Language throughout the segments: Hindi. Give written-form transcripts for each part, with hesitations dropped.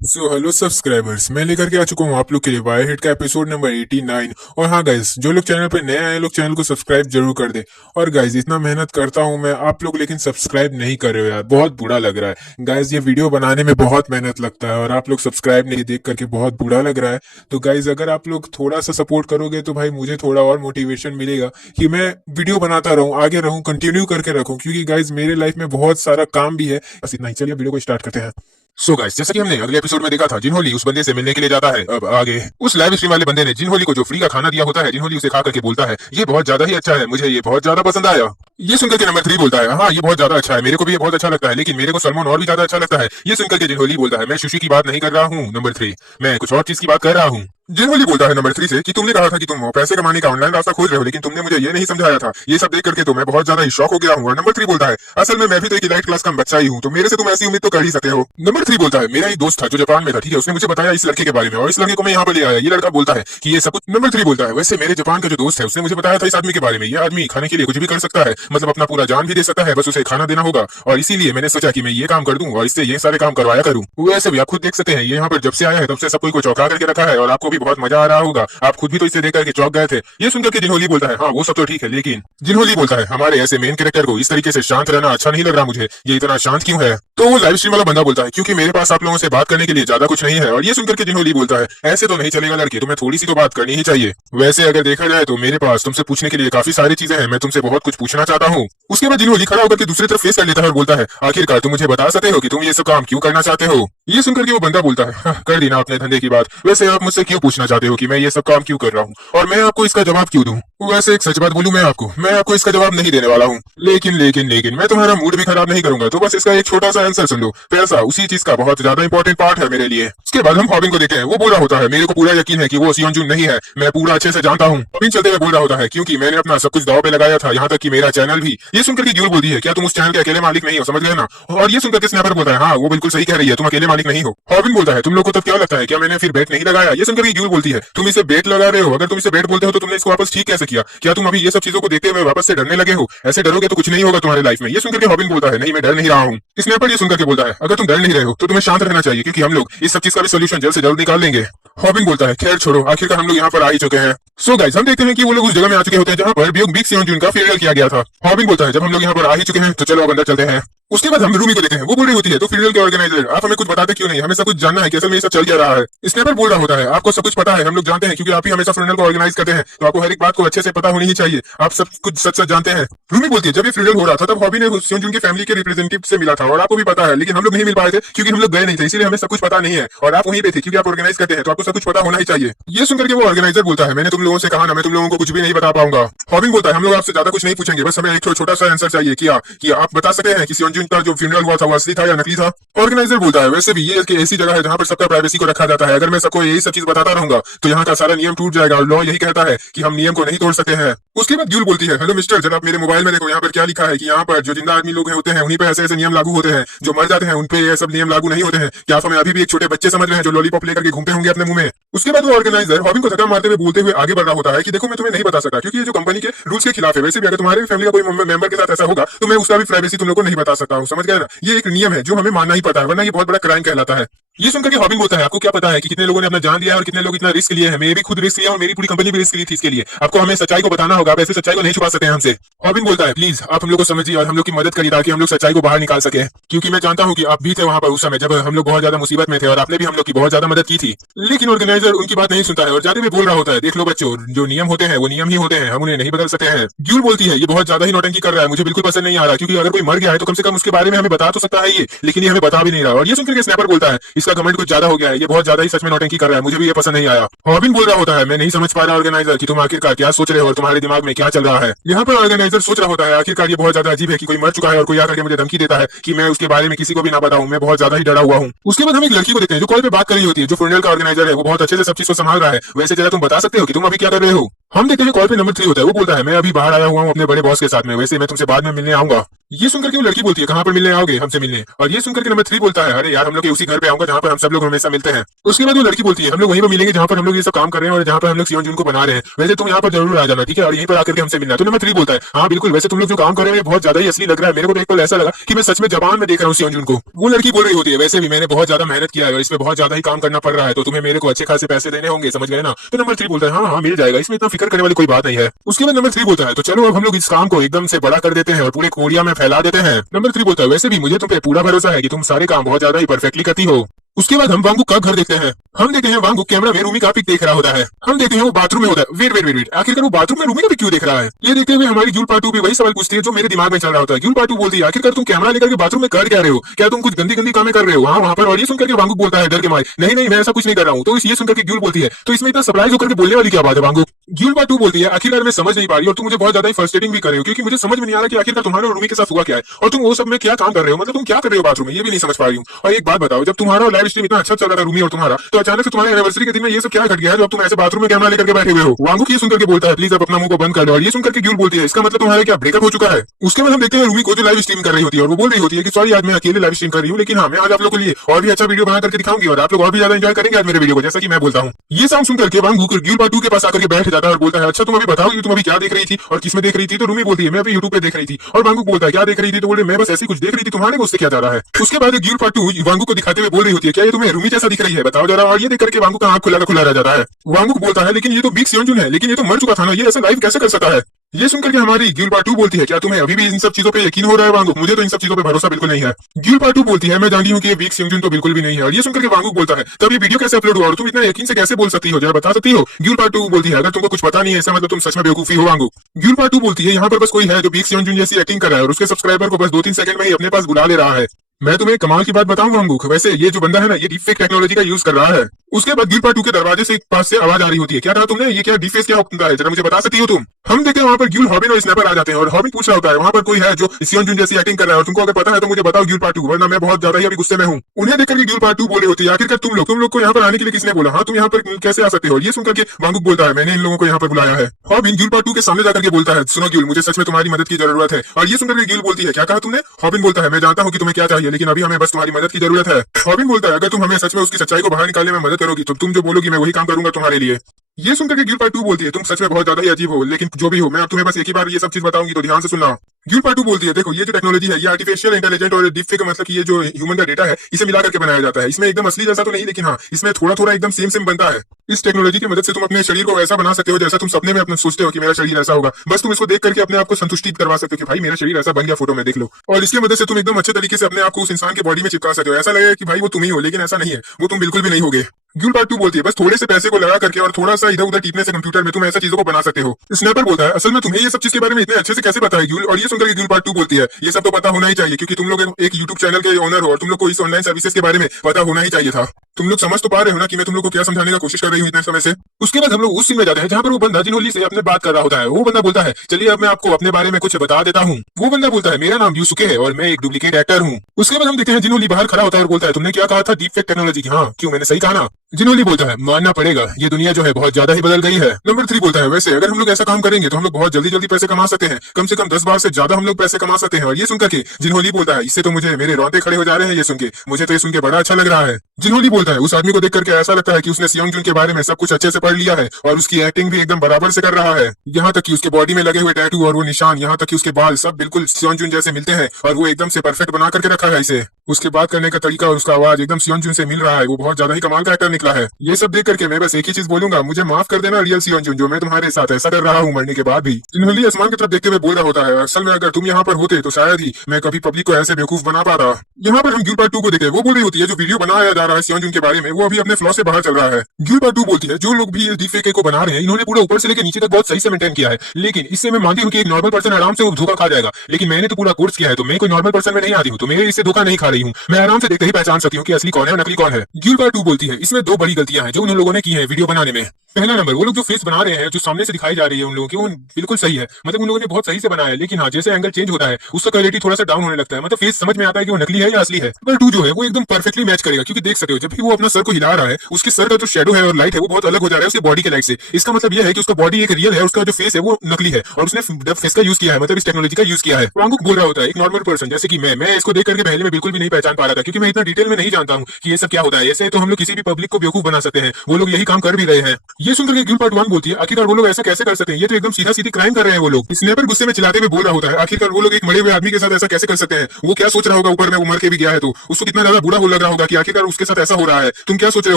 हेलो सब्सक्राइबर्स, मैं लेकर के आ चुका हूँ आप लोग के लिए वायर हिट का एपिसोड नंबर 89। और हाँ गाइस, जो लोग चैनल पे नए आए लोग चैनल को सब्सक्राइब जरूर कर दे। और गाइस, इतना मेहनत करता हूँ मैं, आप लोग लेकिन सब्सक्राइब नहीं कर रहे हो यार, बहुत बुरा लग रहा है गाइस। ये वीडियो बनाने में बहुत मेहनत लगता है और आप लोग सब्सक्राइब नहीं देख करके बहुत बुरा लग रहा है। तो गाइस, अगर आप लोग थोड़ा सा सपोर्ट करोगे तो भाई मुझे थोड़ा और मोटिवेशन मिलेगा कि मैं वीडियो बनाता रहूँ, आगे रहूँ, कंटिन्यू करके रखूँ, क्योंकि गाइस मेरे लाइफ में बहुत सारा काम भी है। बस इतना ही, चलिए वीडियो को स्टार्ट करते हैं। गाइस, जैसा कि हमने अगले एपिसोड में देखा था, जिनहोली उस बंदे से मिलने के लिए जाता है। अब आगे उस लाइव स्ट्रीम वाले बंदे ने जिनहोली को जो फ्री का खाना दिया होता है, जिनहोली उसे खा करके बोलता है ये बहुत ज्यादा ही अच्छा है, मुझे ये बहुत ज्यादा पसंद आया। ये सुनकर के नंबर 3 बोलता है हाँ ये बहुत ज्यादा अच्छा है, मेरे को भी ये बहुत अच्छा लगता है, लेकिन मेरे को सलमान और भी ज्यादा अच्छा लगता है। ये सुनकर के जिनहोली बोलता है मैं सुशी की बात नहीं कर रहा हूँ नंबर 3, मैं कुछ और चीज की बात कर रहा हूँ। जिनहोली बोलता है नंबर 3 से कि तुमने कहा था कि तुम पैसे कमाने का ऑनलाइन रास्ता खोज रहे हो, लेकिन तुमने मुझे ये नहीं समझाया था। ये सब देख करके तो मैं बहुत ज्यादा ही शॉक हो गया हूँ। और नंबर 3 बोलता है असल में मैं भी तो एक इलाइट क्लास का बच्चा ही हूँ, तो मेरे से तुम ऐसी उम्मीद तो कर ही सकते हो। नंबर 3 बोलता है मेरा एक दोस्त था जो जापान में था, ठीक है, उसने मुझे बताया इस लड़के के बारे में और इस लड़के को मैं यहाँ पर ले आया। ये लड़का बोलता है कि ये सब कुछ। नंबर 3 बोलता है वैसे मेरे जापान का जो दोस्त है उसने मुझे बताया था इस आदमी के बारे में, ये आदमी खाने के लिए कुछ भी कर सकता है, मतलब अपना पूरा जान भी दे सकता है, बस उसे खाना देना होगा। और इसीलिए मैंने सोचा कि मैं ये काम कर दूं और इससे ये सारे काम करवाया करूं। वैसे भी आप खुद देख सकते हैं, ये यहाँ पर जब से आया है तब से सब कोई को चौंका करके रखा है और आपको भी बहुत मजा आ रहा होगा, आप खुद भी तो इसे देख करके चौंक गए थे। ये सुनकर के जिनहोली बोलता है हाँ वो सब तो ठीक है, लेकिन जिनहोली बोलता है हमारे ऐसे मेन कैरेक्टर को इस तरीके से शांत रहना अच्छा नहीं लग रहा मुझे, ये इतना शांत क्यों है। तो वो लाइव स्ट्रीम वाला बंदा बोलता है क्योंकि मेरे पास आप लोगों से बात करने के लिए ज्यादा कुछ नहीं है। और ये सुनकर के जिनहोली बोलता है ऐसे तो नहीं चलेगा लड़के, तुम्हें थोड़ी सी तो बात करनी ही चाहिए। वैसे अगर देखा जाए तो मेरे पास तुमसे पूछने के लिए काफी सारी चीजें हैं, मैं तुमसे बहुत कुछ पूछना चाहता हूँ। उसके बाद जिनहोली खड़ा होकर के दूसरी तरफ फेस कर लेता है और बोलता है आखिरकार तुम मुझे बता सकते हो कि तुम ये सब काम क्यों करना चाहते हो। ये सुनकर के वो बंदा बोलता है "हाँ, कर दी ना अपने धंधे की बात, वैसे आप मुझसे क्यों पूछना चाहते हो कि मैं ये सब काम क्यों कर रहा हूँ और मैं आपको इसका जवाब क्यों दूं। वैसे एक सच बात बोलूं मैं आपको इसका जवाब नहीं देने वाला हूँ, लेकिन मैं तुम्हारा मूड भी खराब नहीं करूंगा, तो बस इसका एक छोटा सा आंसर सुन लो। पैसा उसी चीज का बहुत ज्यादा इंपॉर्टेंट पार्ट है मेरे लिए। उसके बाद हम हॉबिन को देखते हैं, वो बोल रहा होता है मेरे को पूरा यकीन है कि वो सियोंजुन नहीं है, मैं पूरा अच्छे से जानता हूँ। हॉबिन चलते हुए बोल रहा होता है क्योंकि मैंने अपना सब कुछ दाव पे लगाया था, यहाँ तक कि मेरा चैनल भी। ये सुनकर के ड्यूल बोलती है क्या तुम उस चैनल के अकेले मालिक नहीं हो, समझ गए ना। और ये सुनकर के स्नैपर बोलता है हाँ वो बिल्कुल सही कह रही है, तुम अकेले मालिक नहीं हो। हॉबिन बोलता है तुम लोग को तब क्या लगता है क्या मैंने फिर बेट नहीं लगाया। ये सुनकर के ड्यूल बोलती है तुम इसे बेट लगा रहे हो, अगर तुम इसे बेट बोलते हो तो तुमने इसको वापस ठीक कैसे किया, क्या तुम अभी ये सब चीजों को देखते हुए वापस से डरने लगे हो, ऐसे डरोगे तो कुछ नहीं होगा तुम्हारे लाइफ में। ये सुनकर के हॉबिन बोलता है नहीं मैं डर नहीं रहा हूँ। स्नैपर ये सुनकर के बोलता है अगर तुम डर नहीं रहे हो तो तुम्हें शांत रहना चाहिए, क्योंकि हम लोग इस सब चीज का भी सोल्यूशन जल्द से जल्द निकाल लेंगे। हॉबिन बोलता है खैर छोड़ो, आखिरकार हम लोग यहाँ पर आ ही चुके हैं। गाइस, हम देखते हैं कि वो लोग उस जगह में आ चुके होते हैं जहाँ पर ब्यूक बिग सियोंजुन का फेयरवेल किया गया था। हॉबिन बोलता है जब हम लोग यहाँ पर आ ही चुके हैं तो चलो अब अंदर चलते हैं। उसके बाद हम रूमी को देखते हैं, वो बोल रही होती है तो फेयरवेल के ऑर्गेनाइजर आप हमें कुछ बताते क्यों नहीं, हमें सब कुछ जानना है कि असल में ये सब चल क्या रहा है। स्नैपर बोल रहा होता है आपको सब कुछ पता है, हम लोग जानते हैं क्योंकि आप ही हमेशा फेयरवेल को ऑर्गेनाइज करते हैं, तो आपको हर एक बात को अच्छे से पता होनी ही चाहिए, आप सब कुछ सच सच जानते हैं। रूमी बोलती है जब ये फेयरवेल हो रहा था तब हॉबी ने सियोंजुन की फैमिली के रिप्रेजेंटेटिव से मिला था और आपको भी पता है, लेकिन हम लोग नहीं मिल पाए थे क्योंकि हम लोग गए नहीं थे, इसीलिए हमें सब कुछ पता नहीं है। और आप वहीं पे थे क्योंकि आप ऑर्गेनाइज करते हैं तो आपको सब कुछ पता होना ही चाहिए। ये सुनकर के वो ऑर्गेनाइजर बोलता है मैंने तुम लोगों से कहा ना मैं तुम लोगों को कुछ भी नहीं बता पाऊंगा। हॉबिन बोलता है हम लोग आपसे ज्यादा कुछ नहीं पूछेंगे, बस हमें एक छोटा सा आंसर चाहिए कि आप बता सकते हैं कि सियोंजुन का जो फ्यूनरल हुआ था वो असली था या नकली था। ऑर्गेनाइजर बोलता है वैसे भी ये एक ऐसी जगह है जहाँ पर सबका प्राइवेसी को रखा जाता है, अगर मैं सबको यही सब चीज बताता रहूंगा तो यहाँ का सारा नियम टूट जाएगा और लॉ यही कहता है कि हम नियम को नहीं तोड़ सकते हैं। उसके बाद ड्यूल बोलती है हेलो मिस्टर, जब आप मेरे मोबाइल में देखो यहाँ पर क्या लिखा है कि यहाँ पर जो जिंदा आदमी लोग होते हैं उन्हीं पे ऐसे ऐसे नियम लागू होते हैं, जो मर जाते हैं उन पे ये सब नियम लागू नहीं होते हैं। क्या आप हमें अभी भी एक छोटे बच्चे समझ रहे हैं जो लॉलीपॉप लेकर के घूमते होंगे अपने मुंह में। उसके बाद वो ऑर्गेनाइजर हॉबिन को धक्का मारते हुए बोलते हुए आगे बढ़ रहा होता है कि देखो मैं तुम्हें नहीं बता सकता क्योंकि ये जो कंपनी के रूल्स के खिलाफ है, वैसे भी अगर तुम्हारे फैमिली का कोई मेंबर के साथ ऐसा होगा तो मैं उसका भी प्राइवेसी तुम लोग को नहीं बता सकता हूँ, समझ गए ना। ये एक नियम है जो हमें मानना ही पड़ता है, वरना ये बहुत बड़ा क्राइम कहलाता है। ये सुनकर के हॉबिन बोलता है आपको क्या पता है कि कितने लोगों ने अपना जान दिया है और कितने लोग इतना रिस्क लिए हैं, मैं भी खुद रिस्क लिया और मेरी पूरी कंपनी भी रिस्क ली थी इसके लिए। आपको हमें सच्चाई को बताना होगा, आप ऐसे सच्चाई को नहीं छुपा सकते हैं हमसे। हॉबिन बोलता है प्लीज आप हम लोग को समझिए और हम लोग की मदद करिए ताकि हम लोग सच्चाई को बाहर निकाल सके, क्योंकि मैं जानता हूँ कि आप भी थे वहां पर उस समय जब हम लोग बहुत ज्यादा मुसीबत में थे और आपने भी हम लोग की बहुत ज्यादा मदद की थी। लेकिन ऑर्गेनाइजर उनकी बात नहीं सुनता है और जाते हुए बोल रहा होता है देख लो बच्चों, जो नियम होते हैं वो नियम ही होते हैं, हम उन्हें नहीं बदल सकते हैं। ड्यूल बोलती है ये बहुत ज्यादा ही नौटंकी कर रहा है, मुझे बिल्कुल पसंद नहीं आ रहा, क्योंकि अगर कोई मर गया है तो कम से कम उसके बारे में हमें बता तो सकता है ये, लेकिन ये हमें बता भी नहीं रहा। और ये सुनकर के स्नैपर बोलता है इसका कमेंट कुछ ज्यादा हो गया है, ये बहुत ज्यादा ही सच में नौटंकी कर रहा है, मुझे भी ये पसंद नहीं आया। हॉबिन बोल रहा होता है मैं नहीं समझ पा रहा ऑर्गेनाइजर कि तुम आखिरकार क्या सोच रहे हो और तुम्हारे दिमाग में क्या चल रहा है। यहाँ पर ऑर्गेनाइजर सोच रहा होता है आखिरकार ये बहुत ज्यादा अजीब है कि कोई मर चुका है और कोई आकर के मुझे धमकी देता है कि मैं उसके बारे में किसी को भी ना बताऊं, मैं बहुत ज्यादा ही डरा हुआ हूँ। उसके बाद हम एक लड़की को देखते हैं जो कॉल पे बात कर रही होती है, जो फ्यूनरल का ऑर्गेनाइजर है, वो बहुत अच्छे से सब चीज को संभाल रहा है। वैसे जरा तुम बता सकते हो कि तुम अभी क्या कर रहे हो। हम देखते हैं कॉल पे नंबर 3 होता है, वो बोलता है मैं अभी बाहर आया हुआ हूँ अपने बड़े बॉस के साथ में, वैसे मैं तुमसे बाद में मिलने आऊंगा। ये सुनकर के वो लड़की बोलती है कहाँ पर मिलने आओगे हमसे मिलने, और ये सुनकर के नंबर 3 बोलता है अरे यार हम लोग के उसी घर पे आऊंगा जहाँ पर हम सब लोग हमेशा मिलते हैं। उसके बाद वो लड़की बोलती है हम लोग वहीं पर मिलेंगे जहाँ पर हम लोग ये सब काम कर रहे हैं और जहाँ पर हम लोग सियोन जून को बना रहे हैं, वैसे तुम यहाँ पर जरूर आ जाना ठीक है, और यहीं पर आकर के हमसे मिलना। तो नंबर 3 बोलता है हाँ बिल्कुल, वैसे तुम लोग जो काम कर रहे हैं बहुत ज्यादा ही असली लग रहा है, मेरे को तो एक पल ऐसा लगा कि मैं सच में जबान में देख रहा हूँ सियोन जून को। वो लड़की बोल रही होती है वैसे भी मैंने बहुत ज्यादा मेहनत किया है और इसमें बहुत ज्यादा ही काम करना पड़ रहा है, तो तुम्हें मेरे को अच्छे खासे पैसे देने होंगे, समझ गए ना। तो नंबर 3 बोलता है हाँ हाँ मिल जाएगा, इसमें इतना फिक्र करने वाली कोई बात नहीं है। उसके बाद नंबर 3 बोलता है तो चलो अब हम लोग इस काम को एकदम से बड़ा कर देते हैं और पूरे कोरिया में फैला देते हैं। नंबर 3 बोलता है वैसे भी मुझे तुम पे पूरा भरोसा है कि तुम सारे काम बहुत ज्यादा ही परफेक्टली करती हो। उसके बाद हम वांगुक का घर देखते हैं। हम देखते हैं वांगुक कैमरा में रूमी का पिक देख रहा होता है। हम देखते हैं वो बाथरूम में होता है। वेट वेट वेट वेट, आखिरकार वो बाथरूम में रूमी का पिक क्यों देख रहा है? ये देखते हुए हमारी जूल पाटू भी वही सवाल पूछती है जो मेरे दिमाग में चल रहा होता है। जूल पाटू बोलती है आखिरकार तुम कैमरा लेकर के बाथरूम में कर क्या रहे हो? क्या तुम कुछ गंदी गंदी कामें कर रहे हो वहाँ पर? और ये सुनकर के वांगुक बोलता है डर के मारे नहीं नहीं मैं ऐसा कुछ नहीं कर रहा हूँ। तो ये सुनकर के जूल बोलती है तो इसमें इतना सरप्राइज होकर के बोलने वाली क्या बात है वांगुक? जूल पाटू बोलती है आखिरकार मैं समझ नहीं पा रही और तुम मुझे बहुत ज्यादा फ्रस्ट्रेटिंग भी कर रहे हो क्योंकि मुझे समझ में नहीं आ रहा कि आखिरकार तुम्हारे और रूमी के साथ हुआ क्या है और तुम वो सब में क्या काम कर रहे हो, मतलब तुम क्या कर रहे हो बाथरूम में, ये भी नहीं समझ पा रही हूँ। और एक बात बताओ, जब तुम्हारा लाइव स्ट्रीम इतना अच्छा चल रहा था रूमी और तुम्हारा, तो अचानक से तुम्हारे एनिवर्सरी के दिन में ये सब क्या घट गया है जो अब तुम ऐसे बाथरूम में कैमरा लेकर के बैठे हुए हो? वांगुक ये सुनकर के बोलता है प्लीज अब अपना मुंह को बंद कर दो, और ये सुनकर के जूल बोलती है इसका मतलब तुम्हारा क्या ब्रेकअप हो चुका है? उसके बाद हम देखते हैं रूमी को जो लाइव स्ट्रीम कर रही होती है और वो बोल रही होती है कि सॉरी आज मैं अकेले लाइव स्ट्रीम कर रही हूँ, लेकिन हाँ मैं आज आप लोग के लिए और भी अच्छा वीडियो बना करके दिखाऊंगी और आप लोग और भी ज्यादा एंजॉय करेंगे आज मेरे वीडियो को, जैसा कि मैं बोलता हूँ। ये साउंड सुनकर के वांगुक जूल पाटू के पास आकर के बैठ जाता है और बोलता है अच्छा तुम अभी बताओ तुम अभी क्या देख रही थी और किसमें देख रही थी? तो रूमी बोलती है मैं अभी यूट्यूब पे देख रही थी, और वांगुक बोलता है क्या देख रही थी? तो बोले मैं बस ऐसी कुछ देख रही थी, तुम्हारे को उससे क्या जा रहा है? उसके बाद जूल पाटू वांगुक को दिखाते हुए बोल रही होती है क्या ये तुम्हें रूमी जैसा दिख रही है, बताओ जरा। और ये देख करके वांगुक का आंख खुला रह जाता है। वांगुक बोलता है लेकिन ये तो बिग सियोंजुन है, लेकिन ये तो मर चुका था ना, ये ऐसा लाइव कैसे कर सकता है? ये सुनकर के हमारी ग्यूल पाटू बोलती है क्या तुम्हें अभी भी इन सब चीजों पे यकीन हो रहा है वांगुक? मुझे तो इन सब चीजों पे भरोसा बिल्कुल नहीं है। ग्यूल पाटू बोलती है मैं जानती हूँ कि ये वीक सियोंजुन तो बिल्कुल भी नहीं है, और ये सुनकर के वांगुक बोलता है तब ये वीडियो कैसे अपलोड हुआ और तुम इतना यकीन से कैसे बोल सकती हो, जरा बता सकती हो? ग्यूल पाटू बोलती है अगर तुमको कुछ पता नहीं है ऐसा मतलब तुम सच में बेवकूफी हो वांगुक। ग्यूल पाटू बोलती है यहाँ पर बस कोई है जो वीक सियोंजुन जैसी एक्टिंग कर रहा है और उसके सब्सक्राइबर को बस 2-3 सेकंड में ही अपने पास बुला ले रहा है। मैं तुम्हें कमाल की बात बताऊं वांगुक, वैसे ये जो बंदा है ना ये डीप फेक टेक्नोलॉजी का यूज कर रहा है। उसके बाद ग्यूल पाटू के दरवाजे से पास से आवाज आ रही होती है क्या कहा तुमने, ये क्या डीप फेक क्या होता है, जरा मुझे बता सकती हो तुम? हम देखते हैं वहाँ पर ग्यूल हॉबिन और स्नैपर आ जाते हैं और हॉबिन पूछ रहा होता है वहाँ पर कोई है जो सियोंजुन जैसी एक्टिंग कर रहा है और तुमको अगर पता है तो मुझे बताओ ग्यूल पाटू, वरना मैं बहुत ज्यादा ही अभी गुस्से में हूँ। उन्हें देखकर ग्यूल पाटू बोले होती है आखिरकार तुम लोग को यहाँ पर आने के लिए किसने बोला, हाँ तुम यहाँ पर कैसे आ सकते हो? ये सुनकर के वांगुक बोलता है मैंने इन लोगों को यहाँ पर बुलाया है। हॉबिन ग्यूल पाटू के सामने जाकर के बोलता है सुनो ग्यूल मुझे सच में तुम्हारी मदद की जरूरत है, और ये सुनकर के ग्यूल बोलती है क्या कहा तुमने? हॉबिन बोलता है मैं जानता हूँ कि तुम्हें क्या चाहिए लेकिन अभी हमें बस तुम्हारी मदद की जरूरत है। हॉबिन बोलता है अगर तुम हमें सच में उसकी सच्चाई को बाहर निकालने में मदद करोगी तो तुम जो बोलोगी मैं वही काम करूंगा तुम्हारे लिए। ये सुनकर के ग्यूल पाटू बोलती है तुम सच में बहुत ज्यादा ही अजीब हो, लेकिन जो भी हो मैं अब तुम्हें बस एक ही बार ये सब चीज बताऊंगी तो ध्यान से सुनना। ग्यूल पाटू बोलती है देखो ये जो टेक्नोलॉजी है ये आर्टिफिशियल इंटेलिजेंट और डीप फेक मतलब कि ये जो ह्यूमन का डेटा है इसे मिला करके बनाया जाता है, इसमें एकदम असली जैसा तो नहीं लेकिन हाँ इसमें थोड़ा थोड़ा एकदम सेम बनता है। इस टेक्नोलॉजी की मदद से तुम अपने शरीर को ऐसा बना सकते हो जैसा तुम सपने में अपने सोचते हो कि मेरा शरीर ऐसा होगा, बस तुम इसको देख करके अपने आप को संतुष्टित करवा सकते हो कि भाई मेरा शरीर ऐसा बन गया फोटो में देख लो, और इसकी मदद से तुम एकदम अच्छे तरीके से अपने आप को उस इंसान के बॉडी में चिपका सकते हो, ऐसा लगेगा कि भाई वो तुम ही हो, लेकिन ऐसा नहीं है, वो तुम बिल्कुल भी नहीं होगे। ग्यूल पाटू बोलती है बस थोड़े से पैसे को लगा करके और थोड़ा सा इधर उधर टीपने से कंप्यूटर में तुम ऐसा चीजों को बना सकते हो। स्नैपर बोलता है असल में तुम्हें ये सब चीज के बारे में इतने अच्छे से कैसे पता है ग्यूल? और ये सुनकर ग्यूल पाटू बोलती है ये सब तो पता होना ही चाहिए क्योंकि तुम लोग एक यूट्यूब चैनल के ओनर हो और तुम लोग को इस ऑनलाइन सर्विसेज के बारे में पता होना ही चाहिए था। तुम लोग समझ तो पा रहे हो ना कि मैं तुम लोग को क्या समझाने का कोशिश कर रही हूँ इतने समय से। उसके बाद हम लोग उस सीन में जाते हैं जहाँ पर वो बंदा जिनहोली से अपने बात कर रहा होता है। वो बंदा बोलता है चलिए अब मैं आपको अपने बारे में कुछ बता देता हूँ। वो बंदा बोलता है मेरा नाम यूसुके है और मैं एक डुप्लीकेट एक्टर हूँ। उसके बाद हम देखते हैं जिनहोली बाहर खड़ा होता है और बोलता है तुमने क्या कहा था डीप फेक टेक्नोलॉजी की? हाँ क्यों मैंने सही कहा ना? जिनहोली बोलता है मानना पड़ेगा ये दुनिया जो है बहुत ज्यादा ही बदल गई है। नंबर 3 बोलता है वैसे अगर हम लोग ऐसा काम करेंगे तो हम लोग बहुत जल्दी पैसे कमा सकते हैं, कम से कम 10 बार से ज्यादा हम लोग पैसे कमा सकते हैं। और ये सुनकर के जिनहोली बोलता है इससे तो मुझे मेरे रोंगटे खड़े हो जा रहे हैं, ये सुन के मुझे तो ये सुन के बड़ा अच्छा लग रहा है। जिनहोली बोलता है उस आदमी को देख करके ऐसा लगता है कि उसने सियोंजुन के बारे में सब कुछ अच्छे से पढ़ लिया है और उसकी एक्टिंग भी एकदम बराबर से कर रहा है, यहाँ तक कि उसके बॉडी में लगे हुए टैटू और वो निशान, यहाँ तक कि उसके बाल सब बिल्कुल सियोंजुन जैसे मिलते हैं और वो एकदम से परफेक्ट बना करके रखा है इसे। उसके बात करने का तरीका और उसका आवाज एकदम सियोंजुन से मिल रहा है, वो बहुत ज्यादा ही कमाल का एक्टर निकला है। ये सब देख करके मैं बस एक ही चीज बोलूंगा मुझे माफ कर देना रियल सियोंजुन जो मैं तुम्हारे साथ ऐसा कर रहा हूँ मरने के बाद भी। जिनहोली आसमान की तरफ देखते हुए बोल रहा होता है असल में अगर तुम यहाँ पर होते तो शायद ही मैं कभी पब्लिक को ऐसे बेवकूफ बना पाता। यहाँ पर हम ग्यूल पाटू को देखते वो बोल रही होती है जो वीडियो बनाया जा रहा है सियोंजुन के बारे में वो अभी अपने फ्लॉ से बाहर चल रहा है। ग्यूल पाटू बोलती है जो लोग भी इस डीप फेक को बना रहे हैं इन्होंने पूरा ऊपर से लेकर नीचे तक बहुत सही से मेंटेन किया है, लेकिन इससे मैं मानती हूँ कि एक नॉर्मल पर्सन आराम से वो धोखा खा जाएगा, लेकिन मैंने तो पूरा कोर्स किया है तो मैं कोई नॉर्मल पर्सन में नहीं आती हूँ तो मैं इससे धोखा नहीं खा रही हूँ, मैं आराम से देखते ही पहचान सकती हूँ कि असली कौन है और नकली कौन है। ग्यूल पाटू बोलती है इसमें दो बड़ी गलतियां हैं जो उन लोगों ने की है वीडियो बनाने में। पहला नंबर, वो लोग जो फेस बना रहे हैं, जो सामने से दिखाई जा रही है उन लोगों की, वो बिल्कुल सही है, मतलब उन लोगों ने बहुत सही से बनाया है, लेकिन हाँ जैसे एंगल चेंज होता है उसका क्वालिटी थोड़ा सा डाउन होने लगता है, मतलब फेस समझ में आता है कि वो नकली है या असली है। नंबर 2 जो है वो एकदम परफेक्टली मैच करेगा, क्योंकि देख सकते हो जब भी वो अपना सर को हिला रहा है उसके सर का जो शेडो है और लाइट है वो बहुत अलग हो जा रहा है उसके बॉडी के लाइट से। इसका मतलब यह है कि उसका बॉडी एक रियल है, उसका जो फेस है वो नकली है और उसने डब फेस का यूज किया है, मतलब इस टेक्नोलॉजी का यूज किया है। फ्रांकुक बोल रहा होता है एक नॉर्मल पर्सन जैसे कि मैं इसको देख करके पहले में बिल्कुल भी नहीं पहचान पा रहा था, क्योंकि मैं इतना डिटेल में नहीं जानता हूँ कि ये सब क्या होता है। ऐसे तो हम लोग किसी भी पब्लिक को बेवकूफ बना सकते हैं, वो लोग यही काम कर भी रहे हैं। ये सुनकर गिल पार्ट 1 बोलती है आखिरकार वो लोग ऐसा कैसे कर सकते हैं, ये तो एकदम सीधा सीधी क्राइम कर रहे हैं वो लोग। स्नैपर गुस्से में चिल्लाते हुए बोल रहा होता है आखिरकार वो लोग एक मरे हुए आदमी के साथ ऐसा कैसे कर सकते हैं, वो क्या सोच रहा होगा, ऊपर में वो मर के भी गया है तो उसको कितना ज्यादा बुरा हो लग रहा होगा कि आखिरकार उसके साथ ऐसा हो रहा है। तुम क्या सोच रहे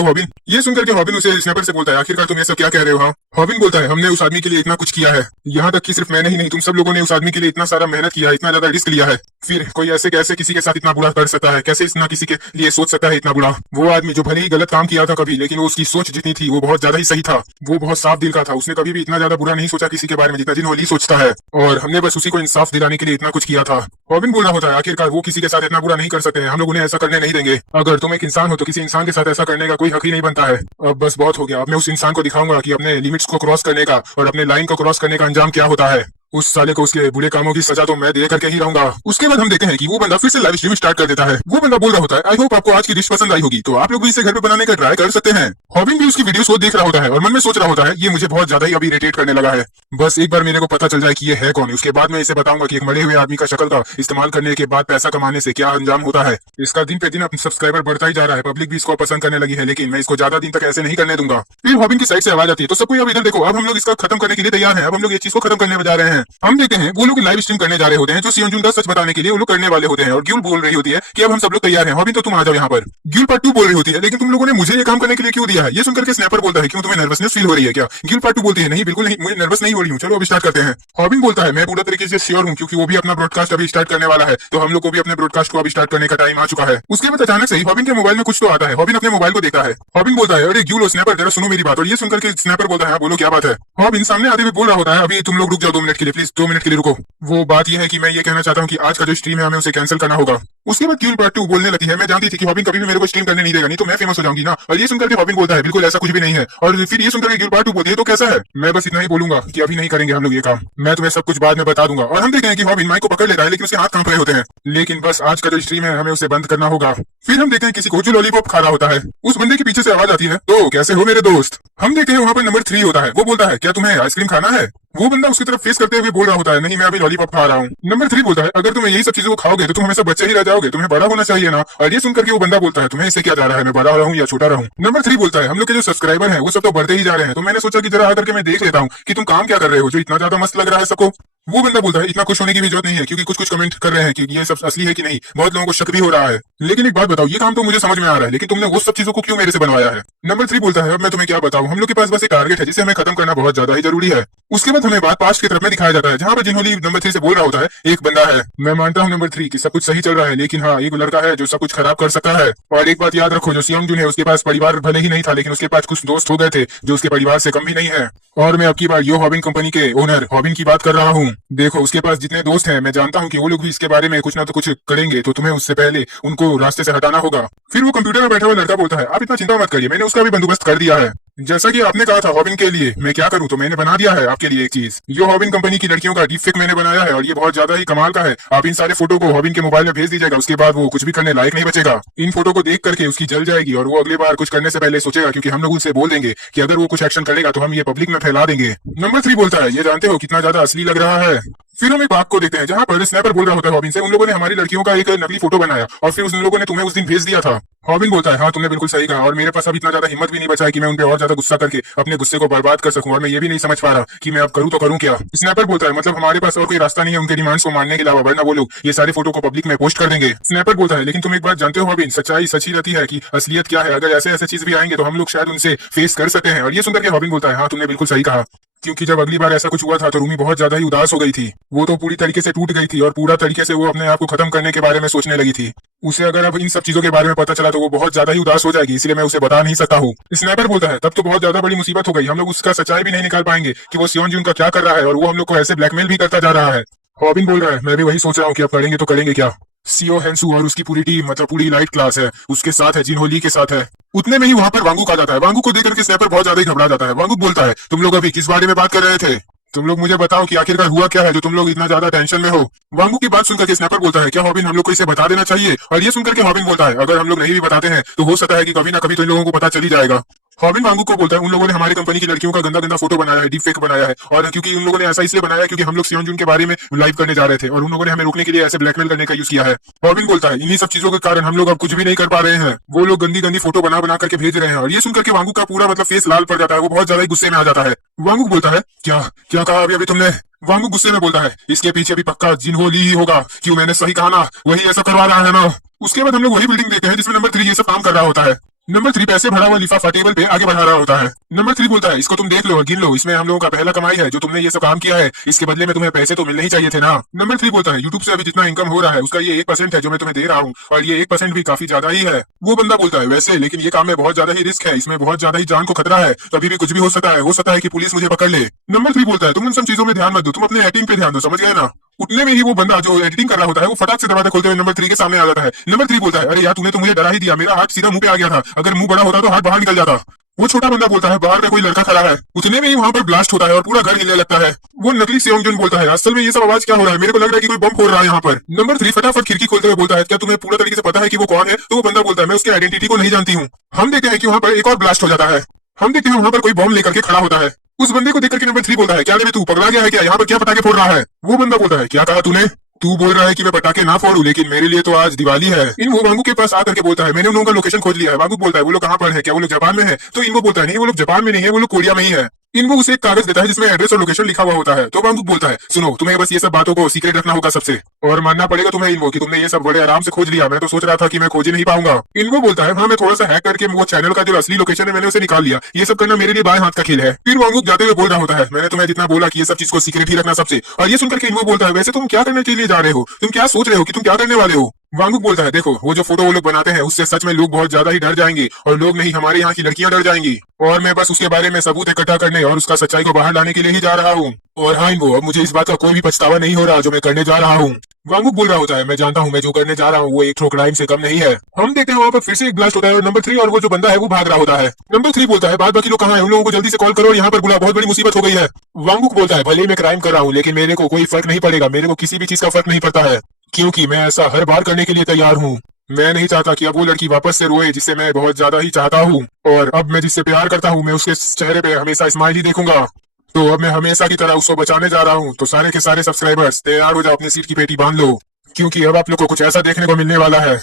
हो हॉबिन? ये सुनकर के हॉबिन उसे स्नैपर से बोलता है आखिरकार तुम ये सब क्या कह रहे हो? हाँ हॉबिन बोलता है हमने उस आदमी के लिए इतना कुछ किया है, यहाँ तक कि सिर्फ मैंने ही नहीं तुम सब लोगों ने उस आदमी के लिए इतना सारा मेहनत किया है, इतना ज्यादा रिस्क लिया है, फिर कोई ऐसे कैसे किसी के साथ इतना बुरा कर सकता है, कैसे इतना किसी के लिए सोच सकता है इतना बुरा। वो आदमी जो भले ही गलत काम किया था कभी, लेकिन वो उसकी सोच जितनी थी वो बहुत ज्यादा ही सही था, वो बहुत साफ दिल का था, उसने कभी भी इतना ज्यादा बुरा नहीं सोचा किसी के बारे में जितना जिनहोली सोचता है, और हमने बस उसी को इंसाफ दिलाने के लिए इतना कुछ किया था। रॉबिन बोल रहा होता है आखिरकार वो किसी के साथ इतना बुरा नहीं कर सकते हैं, हम लोग उन्हें ऐसा करने नहीं देंगे। अगर तुम एक इंसान हो तो किसी इंसान के साथ ऐसा करने का कोई हक ही नहीं बनता है। अब बस बहुत हो गया, अब मैं उस इंसान को दिखाऊंगा कि अपने लिमिट्स को क्रॉस करने का और अपने लाइन को क्रॉस करने का अंजाम क्या होता है। उस साले को उसके बुरे कामों की सजा तो मैं दे करके ही रहूंगा। उसके बाद हम देखते हैं कि वो बंदा फिर से लाइव स्ट्रीम स्टार्ट कर देता है। वो बंदा बोल रहा होता है आई होप आपको आज की डिश पसंद आई होगी, तो आप लोग भी इसे घर पे बनाने का ट्राई कर सकते हैं। हॉबिन भी उसकी वीडियोस को देख रहा होता है और मन में सोच रहा होता है ये मुझे बहुत ज्यादा ही अभी इरिटेट करने लगा है, बस एक बार मेरे को पता चल जाए कि ये है कौन, उसके बाद मैं इसे बताऊंगा कि एक मरे हुए आदमी का शक्ल का इस्तेमाल करने के बाद पैसा कमाने से क्या अंजाम होता है। इसका दिन पे दिन अपना सब्सक्राइबर बढ़ता ही जा रहा है, पब्लिक भी इसको पसंद करने लगी है, लेकिन मैं इसको ज्यादा दिन तक ऐसे नहीं करने दूंगा। फिर हॉबिन की साइड से आवाज आती है तो सब कोई अब इधर देखो, अब हम लोग इसका खत्म करने के लिए तैयार हैं, अब हम लोग ये चीज को खत्म करने जा रहे हैं। हम देखते हैं वो लोग लाइव स्ट्रीम करने जा रहे होते हैं जो सियोंजुन का सच बताने के लिए वो लोग करने वाले होते हैं, और ग्यूल बोल रही होती है कि अब हम सब लोग तैयार हैं, हॉबिन तो तुम आ जाओ यहाँ पर। ग्यूल पार्ट 2 बोल रही होती है लेकिन तुम लोगों ने मुझे ये काम करने के लिए क्यों दिया है? ये सुनकर के स्नैपर बोलता है क्यों तुम्हें नर्वसनेस फील हो रही है क्या? ग्यूल पार्ट 2 बोलती है नहीं बिल्कुल नहीं, मुझे नर्वस नहीं हो रही हूँ, चलो अब स्टार्ट करते हैं। हॉबिन बोलता है मैं पूरा तरीके से श्योर हूँ क्योंकि वो भी अपना ब्रॉडकास्ट अभी स्टार्ट करने वाला है, तो हम लोग को भी अपने ब्रॉडकास्ट को अभी स्टार्ट करने का टाइम आ चुका है। उसके बाद अचानक से ही हॉबिन के मोबाइल में कुछ तो आता है, हॉबिन अपने मोबाइल को देखता है। हॉबिन बोलता है अरे ग्यूल और स्नैपर जरा सुनो मेरी बात, और ये सुनकर के स्नैपर बोलता है बोलो क्या बात है? हॉबिन सामने आते हुए बोल रहा होता है अभी तुम लोग रुक जाओ 2 मिनट के लिए, प्लीज 2 मिनट के लिए रुको। वो बात यह है कि मैं ये कहना चाहता हूँ कि आज का जो स्ट्रीम है हमें उसे कैंसिल करना होगा। उसके बाद ग्यूल पार्ट 2 बोलने लगती है मैं जानती थी कि हॉबिन कभी भी मेरे को स्ट्रीम करने नहीं देगा, नहीं तो मैं फेमस हो जाऊंगी ना। और ये सुनकर के हॉबिन बोलता है बिल्कुल ऐसा कुछ भी नहीं है, और फिर ये सुनकर के ग्यूल पार्ट 2 बोलती है तो कैसा है? मैं बस इतना ही बोलूंगा कि अभी नहीं करेंगे हम लोग ये काम, मैं तुम्हें सब कुछ बाद में बता दूंगा। और हम देखते हैं कि हॉबिन माइक को पकड़ लेता है लेकिन उसके हाथ कांप रहे होते हैं, लेकिन बस आज का जो स्ट्रीम है हमें उसे बंद करना होगा। फिर हम देखते हैं किसी को जो लॉलीपॉप खा रहा होता है, उस बंदे के पीछे से आवाज आती है तो कैसे हो मेरे दोस्त? हम देखते हैं वहाँ पर नंबर 3 होता है, वो बोलता है क्या तुम्हें आइसक्रीम खाना है? वो बंदा उसकी तरफ फेस करते हुए बोल रहा होता है नहीं मैं अभी लॉलीपॉप खा रहा हूँ। नंबर 3 बोलता है अगर तुम यही सब चीजों को खाओगे तो तुम हमेशा बच्चे ही रह जाओगे, तुम्हें बड़ा होना चाहिए ना। और ये सुनकर के वो बंदा बोलता है तुम्हें इससे क्या जा रहा है, मैं बड़ा रहूं या छोटा रहूं? नंबर 3 बोलता है हम लोग के जो सब्सक्राइबर हैं वो सब तो बढ़ते ही जा रहे हैं, तो मैंने सोचा कि जरा आकर के मैं देख लेता हूँ कि तुम काम क्या कर रहे हो जो इतना ज्यादा मस्त लग रहा है सबको। वो बंदा बोलता है इतना खुश होने की भी जरूरत नहीं है क्योंकि कुछ कमेंट कर रहे हैं कि ये सब असली है कि नहीं, बहुत लोगों को शक भी हो रहा है। लेकिन एक बात बताओ ये काम तो मुझे समझ में आ रहा है लेकिन तुमने वो सब चीजों को क्यों मेरे से बनवाया है? नंबर 3 बोलता है अब मैं तुम्हें क्या बताऊं, हम लोग के पास बस एक टारगेट है जिसे हमें खत्म करना बहुत ज्यादा ही जरूरी है। उसके बाद हमें बात पास्ट की तरफ में दिखाया जाता है जहाँ पर जिन्होंने नंबर 3 से बोल रहा होता है एक बंदा है, मैं मानता हूँ नंबर 3 की सब कुछ सही चल रहा है, लेकिन हाँ एक लड़का है जो सब कुछ खराब कर सकता है। और एक बात याद रखो जो सियोंजुन है उसके पास परिवार भले ही नहीं था लेकिन उसके पास कुछ दोस्त हो गए थे जो उसके परिवार से कम भी नहीं है। और मैं अब की बार यो हॉबिन कंपनी के ओनर हॉबिन की बात कर रहा हूँ। देखो उसके पास जितने दोस्त हैं मैं जानता हूँ कि वो लोग भी इसके बारे में कुछ ना तो कुछ करेंगे, तो तुम्हें उससे पहले उनको रास्ते से हटाना होगा। फिर वो कंप्यूटर में बैठा हुआ लड़का बोलता है आप इतना चिंता मत करिए, मैंने उसका भी बंदोबस्त कर दिया है। जैसा कि आपने कहा था हॉबिन के लिए मैं क्या करूं, तो मैंने बना दिया है आपके लिए एक चीज। यो हॉबिन कंपनी की लड़कियों का डीपफेक मैंने बनाया है और ये बहुत ज्यादा ही कमाल का है। आप इन सारे फोटो को हॉबिन के मोबाइल में भेज दीजिएगा, उसके बाद वो कुछ भी करने लायक नहीं बचेगा। इन फोटो को देख करके उसकी जल जाएगी और वो अगली बार कुछ करने से पहले सोचेगा, क्योंकि हम लोग उनसे बोल देंगे कि अगर वो कुछ एक्शन करेगा तो हम ये पब्लिक में फैला देंगे। नंबर 3 बोलता है ये जानते हो कितना ज्यादा असली लग रहा है? फिर हम एक बात को देखते हैं जहाँ पर स्नैपर बोल रहा होता है हॉबिन से उन लोगों ने हमारी लड़कियों का एक नकली फोटो बनाया और फिर उन लोगों ने तुम्हें उस दिन भेज दिया था। हॉबिन बोलता है हाँ तुमने बिल्कुल सही कहा, और मेरे पास अब इतना ज्यादा हिम्मत भी नहीं बचा है कि मैं उन पे और ज्यादा गुस्सा करके अपने गुस्से को बर्बाद कर सकूं, और मैं ये भी नहीं समझ पा रहा कि मैं अब करूं तो करूं क्या। स्नैपर बोलता है मतलब हमारे पास और कोई रास्ता नहीं है उनके डिमांड्स को मानने के अलावा, वरना वो लोग ये सारे फोटो को पब्लिक में पोस्ट कर देंगे। स्नैपर बोलता है लेकिन तुम एक बात जानते हो हॉबिन, सच्चाई सच ही रहती है कि असलियत क्या है, अगर ऐसे ऐसे चीज भी आएंगे तो हम लोग शायद उनसे फेस कर सकते हैं। और ये सुनकर के हॉबिन बोलता है हाँ तुमने बिल्कुल सही कहा, क्योंकि जब अगली बार ऐसा कुछ हुआ था तो रूमी बहुत ज्यादा ही उदास हो गई थी, वो तो पूरी तरीके से टूट गई थी और पूरा तरीके से वो अपने आप को खत्म करने के बारे में सोचने लगी थी। उसे अगर अब इन सब चीजों के बारे में पता चला तो वो बहुत ज्यादा ही उदास हो जाएगी, इसलिए मैं उसे बता नहीं सकता हूँ। स्नैपर बोलता है तब तो बहुत ज्यादा बड़ी मुसीबत हो गई, हम लोग उसका सच्चाई भी नहीं निकाल पाएंगे कि वो सियोंजुन का क्या कर रहा है, और वो हम लोग को ऐसे ब्लैकमेल भी करता जा रहा है। हॉबिन बोल रहा है मैं भी वही सोच रहा हूँ कि अब करेंगे तो करेंगे क्या। सीओ हेंसू और उसकी पूरी टीम मतलब पूरी लाइट क्लास है, उसके साथ है, जिनहो ली के साथ है। उतने में ही वहां पर वांगुक आ जाता है। वांगुक को देख करके स्नैपर बहुत ज्यादा ही घबरा जाता है। वांगुक बोलता है, तुम लोग अभी किस बारे में बात कर रहे थे? तुम लोग मुझे बताओ कि आखिरकार हुआ क्या है जो तुम लोग इतना ज्यादा टेंशन में हो। वांगुक की बात सुनकर के स्नैपर बोलता है, क्या हॉबिन हम लोग को इसे बता देना चाहिए? और ये सुनकर के हॉबिन बोलता है, अगर हम लोग नहीं भी बताते हैं तो हो सकता है कि कभी ना कभी तो इन लोगों को पता चल ही जाएगा। हॉबिन वांगुक को बोलता है, उन लोगों ने हमारी कंपनी की लड़कियों का गंदा गंदा फोटो बनाया है, डीप फेक बनाया है, और क्योंकि उन लोगों ने ऐसा इसलिए बनाया है क्योंकि हम लोग सियोंजुन के बारे में लाइव करने जा रहे थे और उन लोगों ने हमें रोकने के लिए ऐसे ब्लैकमेल करने का यूज किया है। हॉबिन बोलता है, इन्हीं सब चीजों के कारण हम लोग अब कुछ भी नहीं कर पा रहे हैं। वो लोग गंदी गंदी फोटो बना बना करके भेज रहे हैं। और ये सुनकर के वांगुक का पूरा मतलब फेस लाल पड़ जाता है, वो बहुत ज्यादा गुस्से में आ जाता है। वांगुक बोलता है, क्या क्या कहा अभी अभी तुमने? वांगुक गुस्से में बोलता है, इसके पीछे भी पक्का जिन्हो ली ही होगा, क्यों मैंने सही कहा ना, वही ऐसा करवा रहा है ना। उसके बाद हम लोग वही बिल्डिंग देखते हैं जिसमें नंबर 3 ये सब काम कर रहा होता है। नंबर 3 पैसे भरा हुआ लिफाफा टेबल पे आगे बढ़ा रहा होता है। नंबर 3 बोलता है, इसको तुम देख लो और गिन लो, इसमें हम लोगों का पहला कमाई है जो तुमने ये सब काम किया है, इसके बदले में तुम्हें पैसे तो मिलने ही चाहिए थे ना। नंबर 3 बोलता है, यूट्यूब से अभी जितना इनकम हो रहा है उसका ये 1% है जो मैं तुम्हें दे रहा हूँ, और ये 1% भी काफी ज्यादा ही है। वो बंदा बोलता है, वैसे लेकिन ये काम में बहुत ज्यादा ही रिस्क है, इसमें बहुत ज्यादा ही जान को खतरा है, कभी भी कुछ भी हो सकता है कि पुलिस मुझे पकड़ ले। नंबर 3 बोलता है, तुम उन सब चीजों में ध्यान मत दो, तुम अपने एक्टिंग पे ध्यान दो, समझ गए ना। उतने में ही वो बंदा जो एडिटिंग कर रहा होता है वो फटाक से दरवाजा खोलते हुए नंबर 3 के सामने आ जाता है। नंबर 3 बोलता है, अरे यार तूने तो मुझे डरा ही दिया, मेरा हाथ सीधा मुंह पे आ गया था, अगर मुंह बड़ा होता तो हाथ बाहर निकल जाता। वो छोटा बंदा बोलता है, बाहर में कोई लड़का खड़ा है। उतने में ही वहां पर ब्लास्ट होता है और पूरा घर हिलने लगता है। वो नकली सेयोंगजुन बोलता है, असल में ये सब आवाज क्या हो रहा है, मेरे को लग रहा है कि कोई बम फोड़ रहा है यहाँ पर। नंबर 3 फटाफट खिड़की खोलते हुए बोलता है, क्या तुम्हें पूरा तरीके से पता है कि वो कौन है? तो वो बंदा बोलता है, मैं उसकी आइडेंटिटी को नहीं जानती हूँ। हम देखते हैं कि वहाँ पर एक और ब्लास्ट हो जाता है। हम देखते हैं वहाँ पर कोई बम लेकर के खड़ा होता है। उस बंदे को देखकर के नंबर 3 बोलता है, क्या रे तू पगला गया है क्या? यहाँ पर क्या पटाखे फोड़ रहा है? वो बंदा बोलता है, क्या कहा तूने? तू बोल रहा है कि मैं पटाखे ना फोड़ूं, लेकिन मेरे लिए तो आज दिवाली है। इन वो वांगू के पास आकर के बोलता है, मैंने उन लोगों का लोकेशन खोज लिया है। वांगू बोलता है, वो लोग कहाँ पर है, क्या वो लोग जापान में है? तो इनको बोलता है, नहीं वो लोग जापान में नहीं है, वो लोग कोरिया में ही है। इनको उसे एक कागज देता है जिसमें एड्रेस और लोकेशन लिखा हुआ होता है। तो वांगू बोलता है, सुनो तुम्हें बस ये सब बातों को सीक्रेट रखना होगा सबसे, और मानना पड़ेगा तुम्हें इनको कि तुमने ये सब बड़े आराम से खोज लिया, मैं तो सोच रहा था कि मैं खोज ही नहीं पाऊंगा। इनको बोलता है, हाँ मैं थोड़ा सा हैक करके वो चैनल का जो असली लोकेशन है मैंने उसे निकाल लिया, ये सब करना मेरे लिए बाएं हाथ का खेल है। फिर वांगू जाते हुए बोल रहा होता है, मैंने तुम्हें जितना बोला कि ये सब चीज को सीक्रेट ही रखना सबसे। और ये सुनकर के इनको बोलता है, वैसे तुम क्या करने के लिए जा रहे हो, तुम क्या सोच रहे हो कि तुम क्या करने वाले हो? वांगुक बोलता है, देखो वो जो फोटो वो लोग बनाते हैं उससे सच में लोग बहुत ज्यादा ही डर जाएंगे, और लोग नहीं हमारे यहाँ की लड़कियां डर जाएंगी, और मैं बस उसके बारे में सबूत इकट्ठा करने और उसका सच्चाई को बाहर लाने के लिए ही जा रहा हूँ। और हाँ इनको अब मुझे इस बात का कोई भी पछतावा नहीं हो रहा जो मैं करने जा रहा हूँ। वांगुक बोल रहा होता है, मैं जानता हूँ मैं जो करने जा रहा हूँ वो एक ठो क्राइम से कम नहीं है। हम देखते हैं वहाँ पर फिर से एक ब्लास्ट होता है और नंबर 3 और वो जो बंदा है वो भाग रहा होता है। नंबर 3 बोलता है, बाद बाकी लोग कहाँ है, उन लोगों को जल्दी से कॉल करो और यहाँ पर बुला, बहुत बड़ी मुसीबत हो गई है। वांगुक बोलता है, भले ही मैं क्राइम कर रहा हूँ लेकिन मेरे को कोई फर्क नहीं पड़ेगा, मेरे को किसी भी चीज का फर्क नहीं पड़ता है, क्योंकि मैं ऐसा हर बार करने के लिए तैयार हूँ। मैं नहीं चाहता कि अब वो लड़की वापस से रोए जिससे मैं बहुत ज्यादा ही चाहता हूँ, और अब मैं जिससे प्यार करता हूँ मैं उसके चेहरे पे हमेशा स्माइल ही देखूंगा। तो अब मैं हमेशा की तरह उसको बचाने जा रहा हूँ। तो सारे के सारे सब्सक्राइबर्स तैयार हो जाओ, अपनी सीट की पेटी बांध लो, क्योंकि अब आप लोग को कुछ ऐसा देखने को मिलने वाला है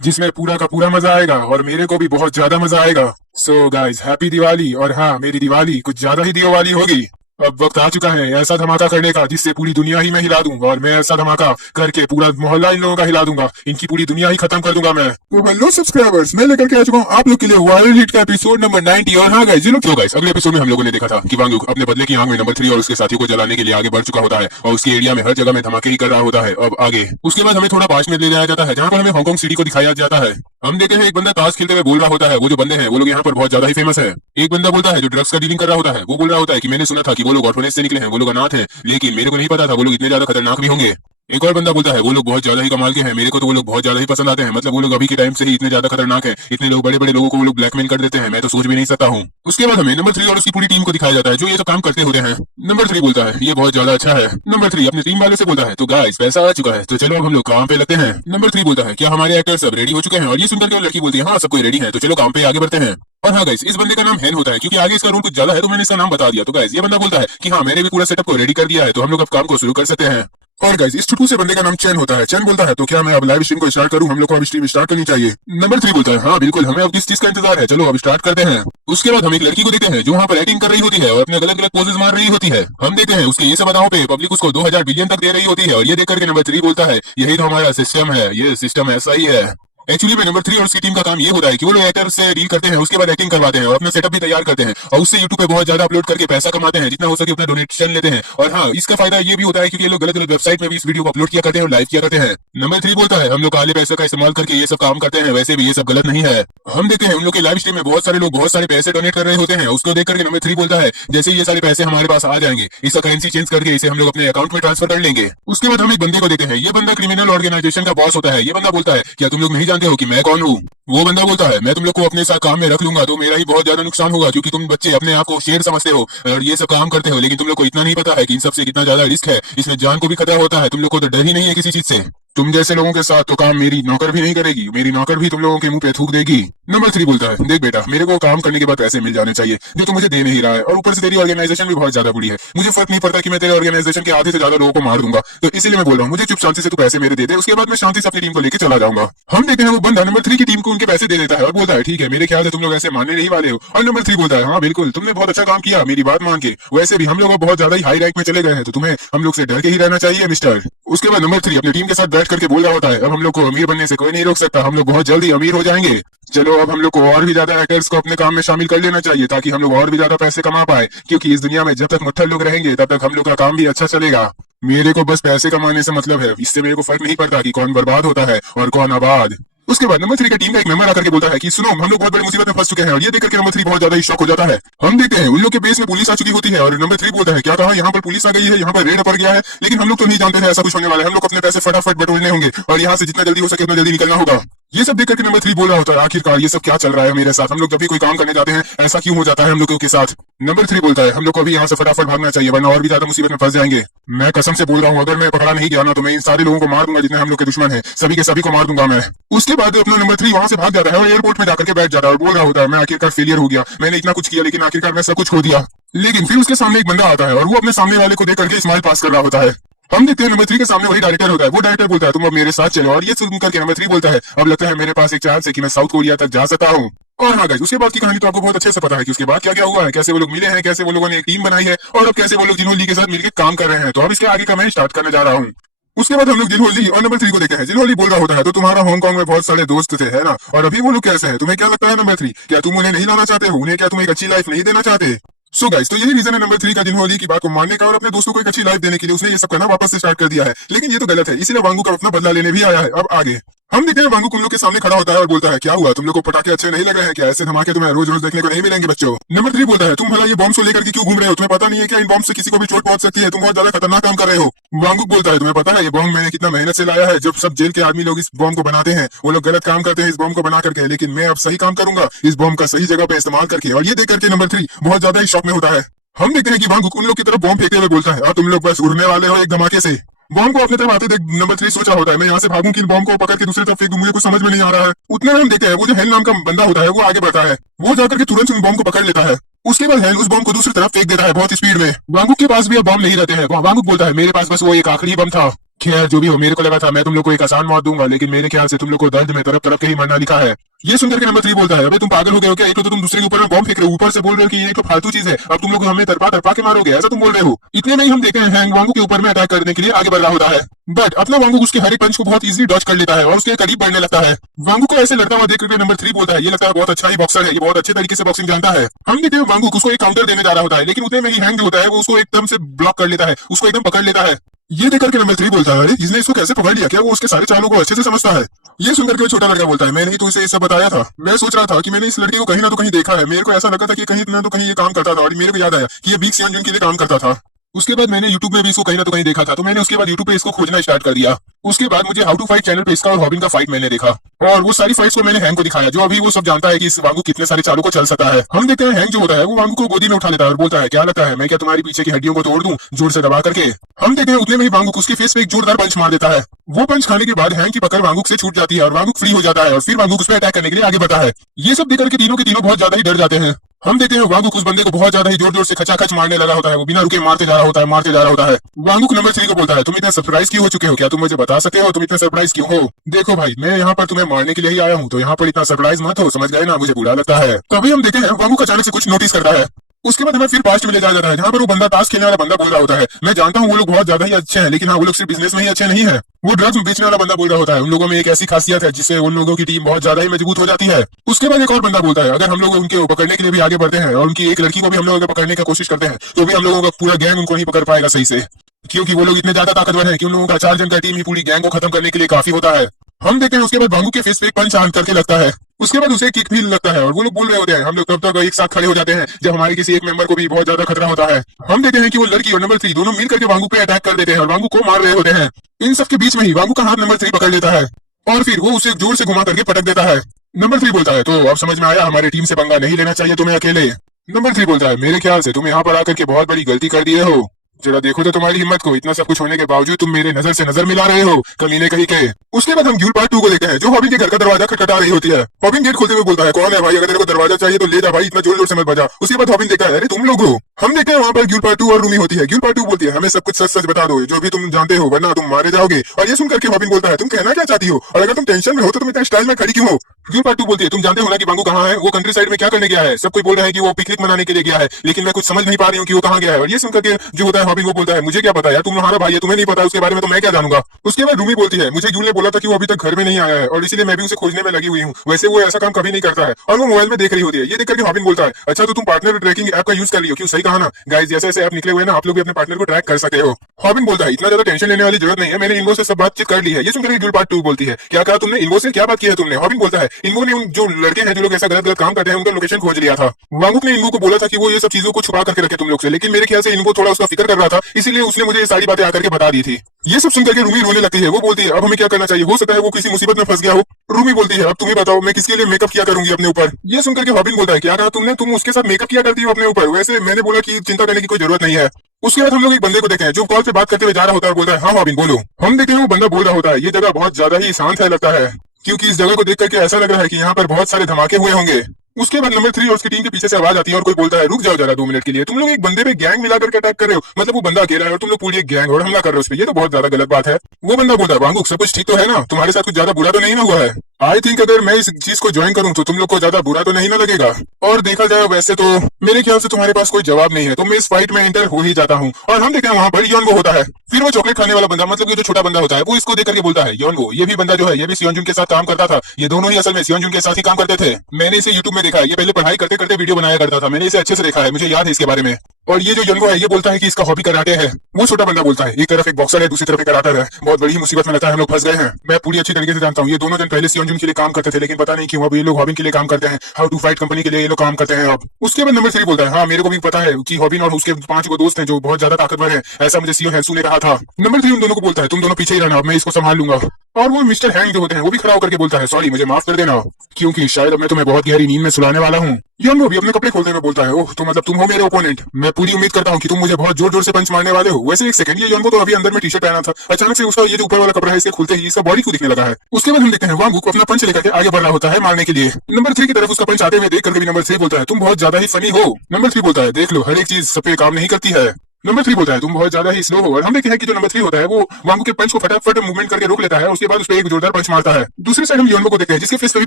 जिसमें पूरा का पूरा मजा आएगा, और मेरे को भी बहुत ज्यादा मजा आएगा। So guys happy Diwali. और हाँ मेरी दिवाली कुछ ज्यादा ही दियो वाली होगी। अब वक्त आ चुका है ऐसा धमाका करने का जिससे पूरी दुनिया ही मैं हिला दूंगा, और मैं ऐसा धमाका करके पूरा मोहल्ला इन लोगों का हिला दूंगा, इनकी पूरी दुनिया ही खत्म कर दूंगा मैं। तो हेलो सब्सक्राइबर्स, मैं लेकर के आ चुका हूँ आप लोग के लिए वायरल हिट का एपिसोड नंबर 90। और हाँ गाइस, तो गाइस अगले एपिसोड में हम लोगों ने देखा था कि वांगुक अपने बदले की आंख में नंबर 3 और उसके साथियों को जलाने के लिए आगे बढ़ चुका होता है, और उसके एरिया में हर जगह में धमाके ही कर रहा होता है। अब आगे उसके बाद हमें थोड़ा पास में ले जाया जाता है जहाँ पर हमें हांगकांग सिटी को दिखाया जाता है। हम देखते हैं एक बंदा ताश खेलते हुए बोल रहा होता है, वो जो बंदे हैं वो लोग यहाँ पर बहुत ज्यादा ही फेमस है। एक बंदा बोलता है जो ड्रग्स का डीलिंग कर रहा होता है, वो बोल रहा होता है कि मैंने सुना था कि वो लोग ऑर्फनेज से निकले हैं, वो लोग अनाथ हैं, लेकिन मेरे को नहीं पता था वो लोग इतने ज्यादा खतरनाक भी होंगे। एक और बंदा बोलता है, वो लोग बहुत ज्यादा ही कमाल के हैं, मेरे को तो वो लोग बहुत ज्यादा ही पसंद आते हैं, मतलब वो लोग अभी के टाइम से ही इतने ज्यादा खतरनाक हैं, इतने लोग बड़े बड़े लोगों को वो लोग ब्लैकमेल कर देते हैं, मैं तो सोच भी नहीं सकता हूँ। उसके बाद हमें नंबर 3 और उसकी पूरी टीम को दिखाया जाता है जो ये सब काम करते होते हैं। नंबर 3 बोलता है, ये बहुत ज्यादा अच्छा है। नंबर 3 अपनी टीम वाले से बोलता है, तो गाइस पैसा आ चुका है तो चलो अब हम लोग काम पे लगते हैं। नंबर 3 बोलता है, क्या हमारे एक्टर सब रेडी हो चुके हैं? और ये सुनकर के वो लड़की बोलती है, हाँ सब कोई रेडी है, तो चलो काम पे आगे बढ़ते हैं। और हाँ गाइस, इस बंदे का नाम हैन होता है, क्योंकि आगे इसका रोल कुछ ज्यादा है तो मैंने इसका नाम बता दिया। तो गाइस ये बंदा बोलता है कि हाँ मैंने भी पूरा सेटअप को रेडी कर दिया है, तो हम लोग अब काम को शुरू कर सकते हैं। और गाइस इस छुटू से बंदे का नाम चैन होता है। चैन बोलता है, तो क्या मैं अब लाइव स्ट्रीम को स्टार्ट करूं? हम लोग को अब स्ट्रीम स्टार्ट करनी चाहिए। नंबर 3 बोलता है, हाँ बिल्कुल, हमें अब किस चीज का इंतजार है, चलो अब स्टार्ट करते हैं। उसके बाद हम एक लड़की को देखते हैं जो वहाँ पर एक्टिंग कर रही होती है और अपने अलग अलग पोजेस मार रही होती है। हम देखते हैं उसके ये सब अदाओं पे पब्लिक उसको 2000 बिलियन तक दे रही होती है, और ये देख करके नंबर 3 बोलता है, यही तो हमारा सिस्टम है, ये सिस्टम ऐसा ही है। एक्चुअली में नंबर 3 और उसकी टीम का काम ये होता है कि वो लोग एक्टर से डील करते हैं, उसके बाद एक्टिंग करवाते हैं और अपना सेटअप भी तैयार करते हैं और उससे यूट्यूब पे बहुत ज्यादा अपलोड करके पैसा कमाते हैं, जितना हो सके उतना डोनेशन लेते हैं। और हाँ, इसका फायदा ये भी होता है क्योंकि ये लोग गलत गलत वेबसाइट में भी इस वीडियो को अपलोड किया करते हैं और लाइव किया करते हैं। नंबर 3 बोलता है हम लोग काले पैसे का इस्तेमाल करके ये सब काम करते हैं, वैसे भी ये सब गलत नहीं है। हम देखते हैं उन लोग के लाइव स्ट्रीम में बहुत सारे लोग बहुत सारे पैसे डोनेट कर रहे होते हैं, उसको देख करके नंबर 3 बोलता है जैसे ये सारे पैसे हमारे पास आ जाएंगे, इसका करेंसी चेंज करके इसे हम लोग अपने अकाउंट में ट्रांसफर कर लेंगे। उसके बाद हम एक बंदे को देते हैं, ये बंदा क्रिमिनल ऑर्गेनाइजेशन का बॉस होता है। ये बंदा बोलता है क्या तुम लोग नहीं जानते हो कि मैं कौन हूँ? वो बंदा बोलता है मैं तुम लोग को अपने साथ काम में रख लूंगा तो मेरा ही बहुत ज्यादा नुकसान होगा, क्योंकि तुम बच्चे अपने आप को शेर समझते हो और ये सब काम करते हो, लेकिन तुम लोग को इतना नहीं पता है कि इन सबसे कितना ज्यादा रिस्क है, इसमें जान को भी खतरा होता है। तुम लोग को तो डर ही नहीं है किसी चीज से। तुम जैसे लोगों के साथ तो काम मेरी नौकर भी नहीं करेगी, मेरी नौकर भी तुम लोगों के मुंह पे थूक देगी। नंबर 3 बोलता है देख बेटा, मेरे को काम करने के बाद पैसे मिल जाने चाहिए जो तू मुझे दे नहीं रहा है, और ऊपर से तेरी ऑर्गेनाइजेशन भी बहुत ज्यादा बुरी है। मुझे फर्क नहीं पड़ता कि मैं तेरे ऑर्गेनाइजेशन के आधे से ज्यादा लोगों को मार दूंगा, तो इसीलिए मैं बोल रहा हूँ मुझे चुप शांति से तू पैसे मेरे दे दे, उसके बाद मैं शांति से अपनी टीम को लेकर चला जाऊंगा। हम देखते हैं वो बंदा नंबर 3 की टीम को उनके पैसे दे देता है और बोलता है ठीक है, मेरे ख्याल से तुम लोग ऐसे मानने नहीं वाले हो। और नंबर 3 बोलता है हाँ बिल्कुल, तुमने बहुत अच्छा काम किया मेरी बात मान के, वैसे भी हम लोग बहुत ज्यादा ही हाई रैंक में चले गए हैं, तो तुम्हें हम लोग से डर के ही रहना चाहिए मिस्टर। उसके बाद नंबर 3 अपनी टीम के साथ बैठ करके बोल रहा होता है अब हम लोग को अमीर बनने से कोई नहीं रोक सकता, हम लोग बहुत जल्दी अमीर हो जाएंगे। चलो अब हम लोग को और भी ज्यादा हैकर्स को अपने काम में शामिल कर लेना चाहिए ताकि हम लोग और भी ज्यादा पैसे कमा पाए, क्योंकि इस दुनिया में जब तक मुट्ठल लोग रहेंगे तब तक हम लोग का काम भी अच्छा चलेगा। मेरे को बस पैसे कमाने से मतलब है, इससे मेरे को फर्क नहीं पड़ता कि कौन बर्बाद होता है और कौन आबाद। उसके बाद नंबर 3 की टीम का एक मेंबर आकर के बोलता है कि सुनो हम लोग बहुत बड़ी मुसीबत में फंस चुके हैं, और ये देख करके नंबर 3 बहुत ज्यादा ही शॉक हो जाता है। हम देखते हैं उन लोग के बेस में पुलिस आ चुकी होती है और नंबर 3 बोलता है क्या कहा, यहाँ पर पुलिस आ गई है, यहाँ पर रेड पड़ गया है, लेकिन हम लोग तो नहीं जानते थे ऐसा कुछ होने वाला है, हम लोग अपने पैसे फटाफट बटोरने होंगे और यहाँ से जितना जल्दी हो सके उतना जल्दी निकलना होगा। ये सब देख करके नंबर 3 बोल रहा होता है आखिरकार ये सब क्या चल रहा है मेरे साथ, हम लोग जब भी कोई काम करने जाते हैं ऐसा क्यों हो जाता है हम लोगों के साथ। नंबर 3 बोलता है हम लोग को अभी यहाँ से फटाफट भागना चाहिए वरना और भी ज्यादा मुसीबत में फंस जाएंगे। मैं कसम से बोल रहा हूँ अगर मैं पकड़ा नहीं गया ना तो मैं इन सारे लोगों को मार दूंगा जितने हम लोग के दुश्मन है, सभी के सभी को मार दूंगा मैं। उसके बाद अपना नंबर 3 वहां से भाग जाता है और एयरपोर्ट में जाकर के बैठ जाता है और बोल रहा होता है मैं आखिरकार फेलियर हो गया, मैंने इतना कुछ किया लेकिन आखिरकार मैं सब कुछ खो दिया। लेकिन फिर उसके सामने एक बंदा आता है और वो अपने सामने वाले को देख करके स्माइल पास कर रहा होता है। हम देखते हैं नंबर 3 के सामने वही डायरेक्टर होता है, वो डायरेक्टर बोलता है तुम अब मेरे साथ चलो, और ये सुन करके नंबर 3 बोलता है अब लगता है मेरे पास एक चांस है कि मैं साउथ कोरिया तक जा सकता हूँ। और हाँ गाइस, उसके बाद की कहानी तो आपको बहुत अच्छे से पता है कि उसके बाद क्या क्या हुआ है, कैसे वो लोग मिले हैं, कैसे वो लोगों ने एक टीम बनाई है और अब कैसे वो लोग जिनहोली के साथ मिलकर काम कर रहे हैं। तो अब इसके आगे का मैं स्टार्ट करने जा रहा हूँ। उसके बाद हम लोग जिनहोली और नंबर 3 को देखते हैं। जिनहोली बोल रहा होता है तो तुम्हारा हांगकांग में बहुत सारे दोस्त थे है ना, और अभी वो लोग कैसे हैं, तुम्हें क्या लगता है नंबर 3, क्या तुम उन्हें नहीं लाना चाहते हो, उन्हें क्या तुम एक अच्छी लाइफ नहीं देना चाहते? सो गाइस, तो यही रीजन है नंबर 3 का जिनहोली की बात को मानने का और अपने दोस्तों को एक अच्छी लाइफ देने के लिए उसने ये सब करना वापस से स्टार्ट कर दिया है। लेकिन ये तो गलत है, इसीलिए वांगू का अपना बदला लेने भी आया है। अब आगे हम देखते हैं वांगू उन लोग के सामने खड़ा होता है और बोलता है क्या हुआ, तुम लोग को पटाखे अच्छे नहीं लग रहे हैं क्या, ऐसे धमाके तुम्हें रोज रोज देखने को नहीं मिलेंगे बच्चों। नंबर 3 बोलता है तुम भला ये बॉम्ब को लेकर के क्यों घूम रहे हो, तुम्हें पता नहीं है क्या इन बॉम्ब से किसी को भी चोट पहुंच सकती है, तुम बहुत ज्यादा खतरनाक काम कर रहे हो। वांगू बोलता है तुम्हें पता है ये बॉम्ब मैंने कितना मेहनत से लाया है, जब सब जेल के आदमी लोग इस बॉम्ब को बनाते हैं वो लोग गलत काम करते हैं इस बॉम्ब को बना करके, लेकिन मैं अब सही काम करूंगा इस बॉम्ब का सही जगह पे इस्तेमाल करके। और ये देख करके नंबर 3 बहुत ज्यादा ही शौक में होता है। हम देखते हैं कि वांगुक उन लोग की तरफ बॉम्ब फेंकते हुए बोलता है अब तुम लोग बस उड़ने वाले हो एक धमाके से। बॉम्ब को अपने तरफ आते देख नंबर 3 सोचा होता है मैं यहाँ से भागूं कि बॉम्ब को पकड़ के दूसरी तरफ फेंक दूं, मुझे कुछ समझ में नहीं आ रहा है। उतने में हम देखते हैं वो जो हेल नाम का बंदा होता है वो आगे बढ़ता है, वो जाकर के तुरंत उस बॉम्ब को पकड़ लेता है। उसके बाद हेल उस बॉम्ब को दूसरी तरफ फेंक देता है बहुत स्पीड में। वांगुक के पास भी अब बॉम्ब नहीं रहते हैं। वांगुक बोलता है मेरे पास बस वो एक आखिरी बम था। खैर जो भी हो, मेरे को लगा था मैं तुम लोग को एक आसान मौत दूंगा, लेकिन मेरे ख्याल से तुम लोग को दर्द में तरफ तरफ के ही मरना लिखा है। ये सुनकर के नंबर 3 बोलता है अबे तुम पागल हो गए हो क्या, एक तो तुम दूसरे के ऊपर में बॉम्ब फेंक रहे हो, ऊपर से बोल रहे हो कि ये तो फालतू चीज है, अब तुम लोग हमें तरपा तरपा के मारोगे, ऐसा तुम बोल रहे हो। इतने में ही हम देखते हैं हैंग वांगू के ऊपर में अटैक करने के लिए आगे बढ़ रहा होता है, बट अपना वांगू उसके हर एक पंच को बहुत इजीली डॉज कर लेता है और उसके करीब बढ़ने लगता है। वांगू को ऐसे लड़ता हुआ देख करके नंबर 3 बोलता है ये लगता है बहुत अच्छा ही बॉक्सर है, ये बहुत अच्छे तरीके से बॉक्सिंग जानता है। हम देखते हैं वांगू उसको एक काउंटर देने जा रहा होता है, लेकिन उतने में ही हैंग जो होता है वो उसको एकदम से ब्लॉक कर लेता है, उसको एकदम पकड़ लेता है। ये देख करके नंबर 3 बोलता है अरे इसने इसको कैसे पकड़ लिया, क्या वो उसके सारे चालों को अच्छे से समझता है। ये सुनकर के छोटा लड़का बोलता है मैंने ही तो इसे ये सब बताया था, मैं सोच रहा था कि मैंने इस लड़के को कहीं ना तो कहीं देखा है, मेरे को ऐसा लगा था कि कहीं ना तो कहीं ये काम करता था, और मेरे को याद आया कि ये बिग सियान के लिए काम करता था। उसके बाद मैंने YouTube में भी इसको कहीं ना तो कहीं देखा था, तो मैंने उसके बाद YouTube पे इसको खोजना स्टार्ट कर दिया। उसके बाद मुझे हाउ टू फाइट चैनल पे इसका और हॉबिन का फाइट मैंने देखा, और वो सारी फाइट्स को मैंने हैंग को दिखाया, जो अभी वो सब जानता है कि इस वांगू कितने सारे चालों को चल सकता है। हम देखते हैं हैंग जो होता है वो वांगू को गोदी में उठा लेता है और बोलता है क्या लगता है मैं क्या तुम्हारी पीछे की हड्डियों को तोड़ दूं जोर से दबा करके। हम देखते हैं उतने में ही वांगू उसके फेस पे एक जोरदार पंच मार देता है। वो पंच खाने के बाद हैंग की पकड़ वांगू से छूट जाती है और वांगू फ्री हो जाता है, और फिर वांगू उस पर अटैक करने के लिए आगे बढ़ता है। ये सब देख करके तीनों के तीनों बहुत ज्यादा ही डर जाते हैं। हम देखते हैं वांगुक उस बंदे को बहुत ज्यादा ही जोर जोर से खचाखच मारने लगा होता है, वो बिना रुके मारते जा रहा होता है, मारते जा रहा होता है। वांगुक नंबर 3 को बोलता है तुम इतने सरप्राइज क्यों हो चुके हो, क्या तुम मुझे बता सकते हो तुम इतने सरप्राइज क्यों हो। देखो भाई मैं यहाँ पर तुम्हें मारने के लिए ही आया हूँ, तो यहाँ पर इतना सरप्राइज मत हो, समझ गए ना, मुझे बुरा लगता है। तभी हम देखते हैं वांगुक अचानक से कुछ नोटिस करता है। उसके बाद हमें फिर पास्ट में ले जाया जाता है, जहाँ पर वो बंदा ताश खेलने वाला बंदा बोल रहा होता है, मैं जानता हूँ वो लोग बहुत ज्यादा ही अच्छे हैं, लेकिन हाँ वो लोग सिर्फ बिजनेस में ही अच्छे नहीं है। वो ड्रग्स बेचने वाला बंदा बोल रहा होता है, उन लोगों में एक ऐसी खासियत है जिससे उन लोगों की टीम बहुत ज्यादा ही मजबूत हो जाती है। उसके बाद एक और बंदा बोलता है, अगर हम लोग उनके पकड़ने के लिए भी आगे बढ़ते हैं और उनकी एक लड़की को भी हम लोग अगर पकड़ने की कोशिश करते हैं, तो भी हम लोगों का पूरा गैंग उनको नहीं पकड़ पाएगा सही से, क्योंकि वो लोग इतने ज्यादा ताकतवर हैं कि उन लोगों का 4 जन का टीम ही पूरी गैंग को खत्म करने के लिए काफी होता है। हम देखते हैं उसके बाद भांगू के फेस पे एक पंच आन करके लगता है, उसके बाद उसे किक भी लगता है और वो लोग बोल रहे होते हैं, हम लोग तब तक एक साथ खड़े हो जाते हैं जब हमारे किसी एक मेंबर को भी बहुत ज्यादा खतरा होता है। हम देखते हैं कि वो लड़की और नंबर 3 दोनों मिल करके वांगू पे अटैक कर देते हैं और वांगू को मार रहे होते हैं। इन सब के बीच में ही वांगू का हाथ नंबर 3 पकड़ लेता है और फिर वो उसे जोर से घुमा करके पटक देता है। नंबर 3 बोलता है, तो अब समझ में आया, हमारी टीम से पंगा नहीं लेना चाहिए तुम्हें अकेले। नंबर 3 बोलता है, मेरे ख्याल से तुम यहाँ पर आकर के बहुत बड़ी गलती कर दिए हो, जरा देखो तो तुम्हारी हिम्मत को, इतना सब कुछ होने के बावजूद तुम मेरे नजर से नजर मिला रहे हो, कमीने कहीं के। उसके बाद हम ड्यूल पार्ट 2 को देखते हैं, जो हॉबिन के घर का दरवाजा खटखटा रही होती है। हॉबिन गेट खोलते हुए बोलता है, कौन है भाई, अगर तेरे को दरवाजा चाहिए तो ले जा भाई, इतना जोर जोर से मत बजा। उसके बाद हॉबिन देखता है, अरे तुम लोग हो। हम देखते हैं वहाँ पर ड्यूल पार्ट 2 और रूमी होती है। ड्यूल पार्ट 2 बोलती है, हमें सब कुछ सच सच बता दो, जो भी तुम जानते हो, वरना तुम मारे जाओगे। और ये सुनकर के हॉबिन बोलता है, तुम कहना क्या चाहती हो, और अगर तुम टेंशन में हो तो तुम इतना स्टाइल में खड़ी क्यों हो। ड्यूल पार्ट 2 बोलती है, तुम जानते हो ना कि वांगू कहाँ है, वो कंट्री साइड में क्या करने गया है। सब कोई बोल रहा है कि वो पिकनिक मनाने के लिए गया है, लेकिन मैं कुछ समझ नहीं पा रही हूँ कि वो कहाँ गया है। और ये सुनकर के जो होता है हॉबिन वो बोलता है, मुझे क्या पता यार, तुम हमारा भाई है, तुम्हें नहीं पता उसके बारे में तो मैं क्या जानूंगा। उसके बाद रूमी बोलती है, मुझे ड्यूल ने बोला था कि वो अभी तक घर में नहीं आया है और इसीलिए मैं भी उसे खोजने में लगी हुई हूँ। वैसे वो ऐसा काम कभी नहीं करता है और वो मोबाइल में देख रही होती है। ये देख करके हॉबिन बोलता है, अच्छा तो तुम पार्टनर ट्रैकिंग ऐप का यूज कर लियो। क्यों, सही कहा ना गाइस, जैसे ऐसे ऐप निकले हुए ना, आप लोग भी अपने पार्टनर को ट्रैक कर सकते हो। हॉबिन बोलता है, इतना ज्यादा टेंशन लेने वाली जरूरत नहीं है, मैंने इनको से सब बातचीत कर ली है। ये सुनकर ड्यूल पार्ट 2 बोलती है, क्या कहा तुमने, इनको से क्या बात की है तुमने। हॉबिन बोलता है, इनको ने उन जो लड़के हैं जो लोग ऐसा गलत गलत काम करते हैं उनका लोकेशन खोज लिया था। वांगुक ने इनको को बोला था कि वो ये सब चीजों को छुपा करके रखे तुम लोग से, लेकिन मेरे ख्याल से इनको थोड़ा उसका फिक्र कर रहा था, इसीलिए उसने मुझे ये सारी बातें आकर के बता दी थी। ये सब सुनकर के रूमी रोने लगती है। वो बोलती है, अब हमें क्या करना चाहिए, हो सकता है वो किसी मुसीबत में फंस गया हो। रूमी बोलती है, अब तुम ही बताओ, मैं किसके लिए मेकअप किया करूंगी अपने ऊपर। ये सुनकर के हॉबिन बोलता है, क्या कहा तुमने, तुम उसके साथ मेकअप किया करती हो अपने ऊपर। वैसे मैंने बोला कि चिंता करने की कोई जरूरत नहीं है। उसके बाद हम लोग एक बंदे को देखते हैं जो कॉल पे बात करते हुए जा रहा होता है और बोलता है, हाँ हॉबिन बोलो। हम देखते हैं वो बंदा बोल रहा होता है, ये जगह बहुत ज्यादा ही शांत है लगता है, क्योंकि इस जगह को देख करके ऐसा लग रहा है कि यहाँ पर बहुत सारे धमाके हुए होंगे। उसके बाद नंबर 3 और उसकी टीम के पीछे से आवाज आती है और कोई बोलता है, रुक जाओ जरा 2 मिनट के लिए, तुम लोग एक बंदे पे गैंग मिला करके अटैक कर रहे हो, मतलब वो बंदा अकेला है और तुम लोग पूरी एक गैंग और हमला कर रहे हो उस पर, ये तो बहुत ज्यादा गलत बात है। वो बंदा बोलता है, वांगुक सब कुछ ठीक तो है ना, तुम्हारे साथ कुछ ज्यादा बुरा तो नहीं ना हुआ है। आई थिंक अगर मैं इस चीज को ज्वाइन करूं तो तुम लोग को ज्यादा बुरा तो नहीं ना लगेगा। और देखा जाए वैसे तो मेरे ख्याल से तुम्हारे पास कोई जवाब नहीं है, तो मैं इस फाइट में इंटर हो ही जाता हूँ। और हम देखते हैं वहाँ पर योन वो होता है। फिर वो चॉकलेट खाने वाला बंदा, मतलब ये जो छोटा बंदा होता है, वो इसको देख करके बोलता है, योन वो, ये भी बंदा जो है ये भी सियोंजुन के साथ काम करता था, ये दोनों ही असल में सियोंजुन के साथ ही काम करते थे। मैंने इसे यूट्यूब में देखा है, ये पहले पढ़ाई करते करते वीडियो बनाया करता था, मैंने इसे अच्छे से देखा है, मुझे याद है इसके बारे में। और ये जो यंगो है ये बोलता है कि इसका हॉबी कराटे है। वो छोटा बंदा बोलता है, एक तरफ एक बॉक्सर है, दूसरी तरफ एक कराटर है, बहुत बड़ी मुसीबत में लगता है हम लोग फंस गए हैं। मैं पूरी अच्छी तरीके से जानता हूँ, ये दोनों जन पहले सियोंजुन के लिए काम करते थे, लेकिन पता नहीं क्यों अब ये लोग हॉबिन के लिए काम करते हैं। हाउ टू फाइट कंपनी के लिए ये लोग काम करते हैं अब। उसके बाद नंबर 3 बोलता है, हाँ मेरे को भी पता है कि हॉबिन और उसके 5 गो दोस्त हैं जो बहुत ज्यादा ताकतवर है, ऐसा मुझे सीओ हेल्सू ने कहा था। नंबर 3 उन दोनों को बोलता है, तुम दोनों पीछे ही रहना, मैं इसको संभाल लूंगा। और वो मिस्टर हैंग जो होते हैं वो भी खड़ा होकर के बोलता है, सॉरी मुझे माफ कर देना, क्योंकि शायद अब मैं तुम्हें बहुत गहरी नींद में सुलाने वाला हूँ। योंगो भी अपने कपड़े खोलते हुए बोलता है, ओह तो मतलब तुम हो मेरे ओपोनेंट, मैं पूरी उम्मीद करता हूँ कि तुम मुझे बहुत जोर जोर से पंच मारने वाले हो। वैसे एक सेकंड, ये योंगो तो अभी अंदर में टी शर्ट पहना था, अचानक से उसका ये जो ऊपर वाला कपड़ा है इसके खुलते ही इसका बॉडी को दिखने लगा है। उसके बाद हम देखते हैं वांगुक अपना पंच लेकर के आगे बढ़ रहा होता है मारने के लिए। नंबर 3 की तरफ उसका पंच आते हुए देख करके भी नंबर 3 बोलता है, तुम बहुत ज्यादा ही फनी हो। नंबर 3 बोलता है, देख लो हर एक चीज सब पे काम नहीं करती है। नंबर 3 बोलता है, तुम बहुत ज्यादा ही स्लो हो। और हम देखते हैं कि जो नंबर 3 होता है वो वांगू के पंच को फटाफट मूवमेंट करके रोक लेता है, उसके बाद उस पर एक जोरदार पंच मारता है। दूसरी साइड हम योंगो को देखते हैं जिसके फेस पे भी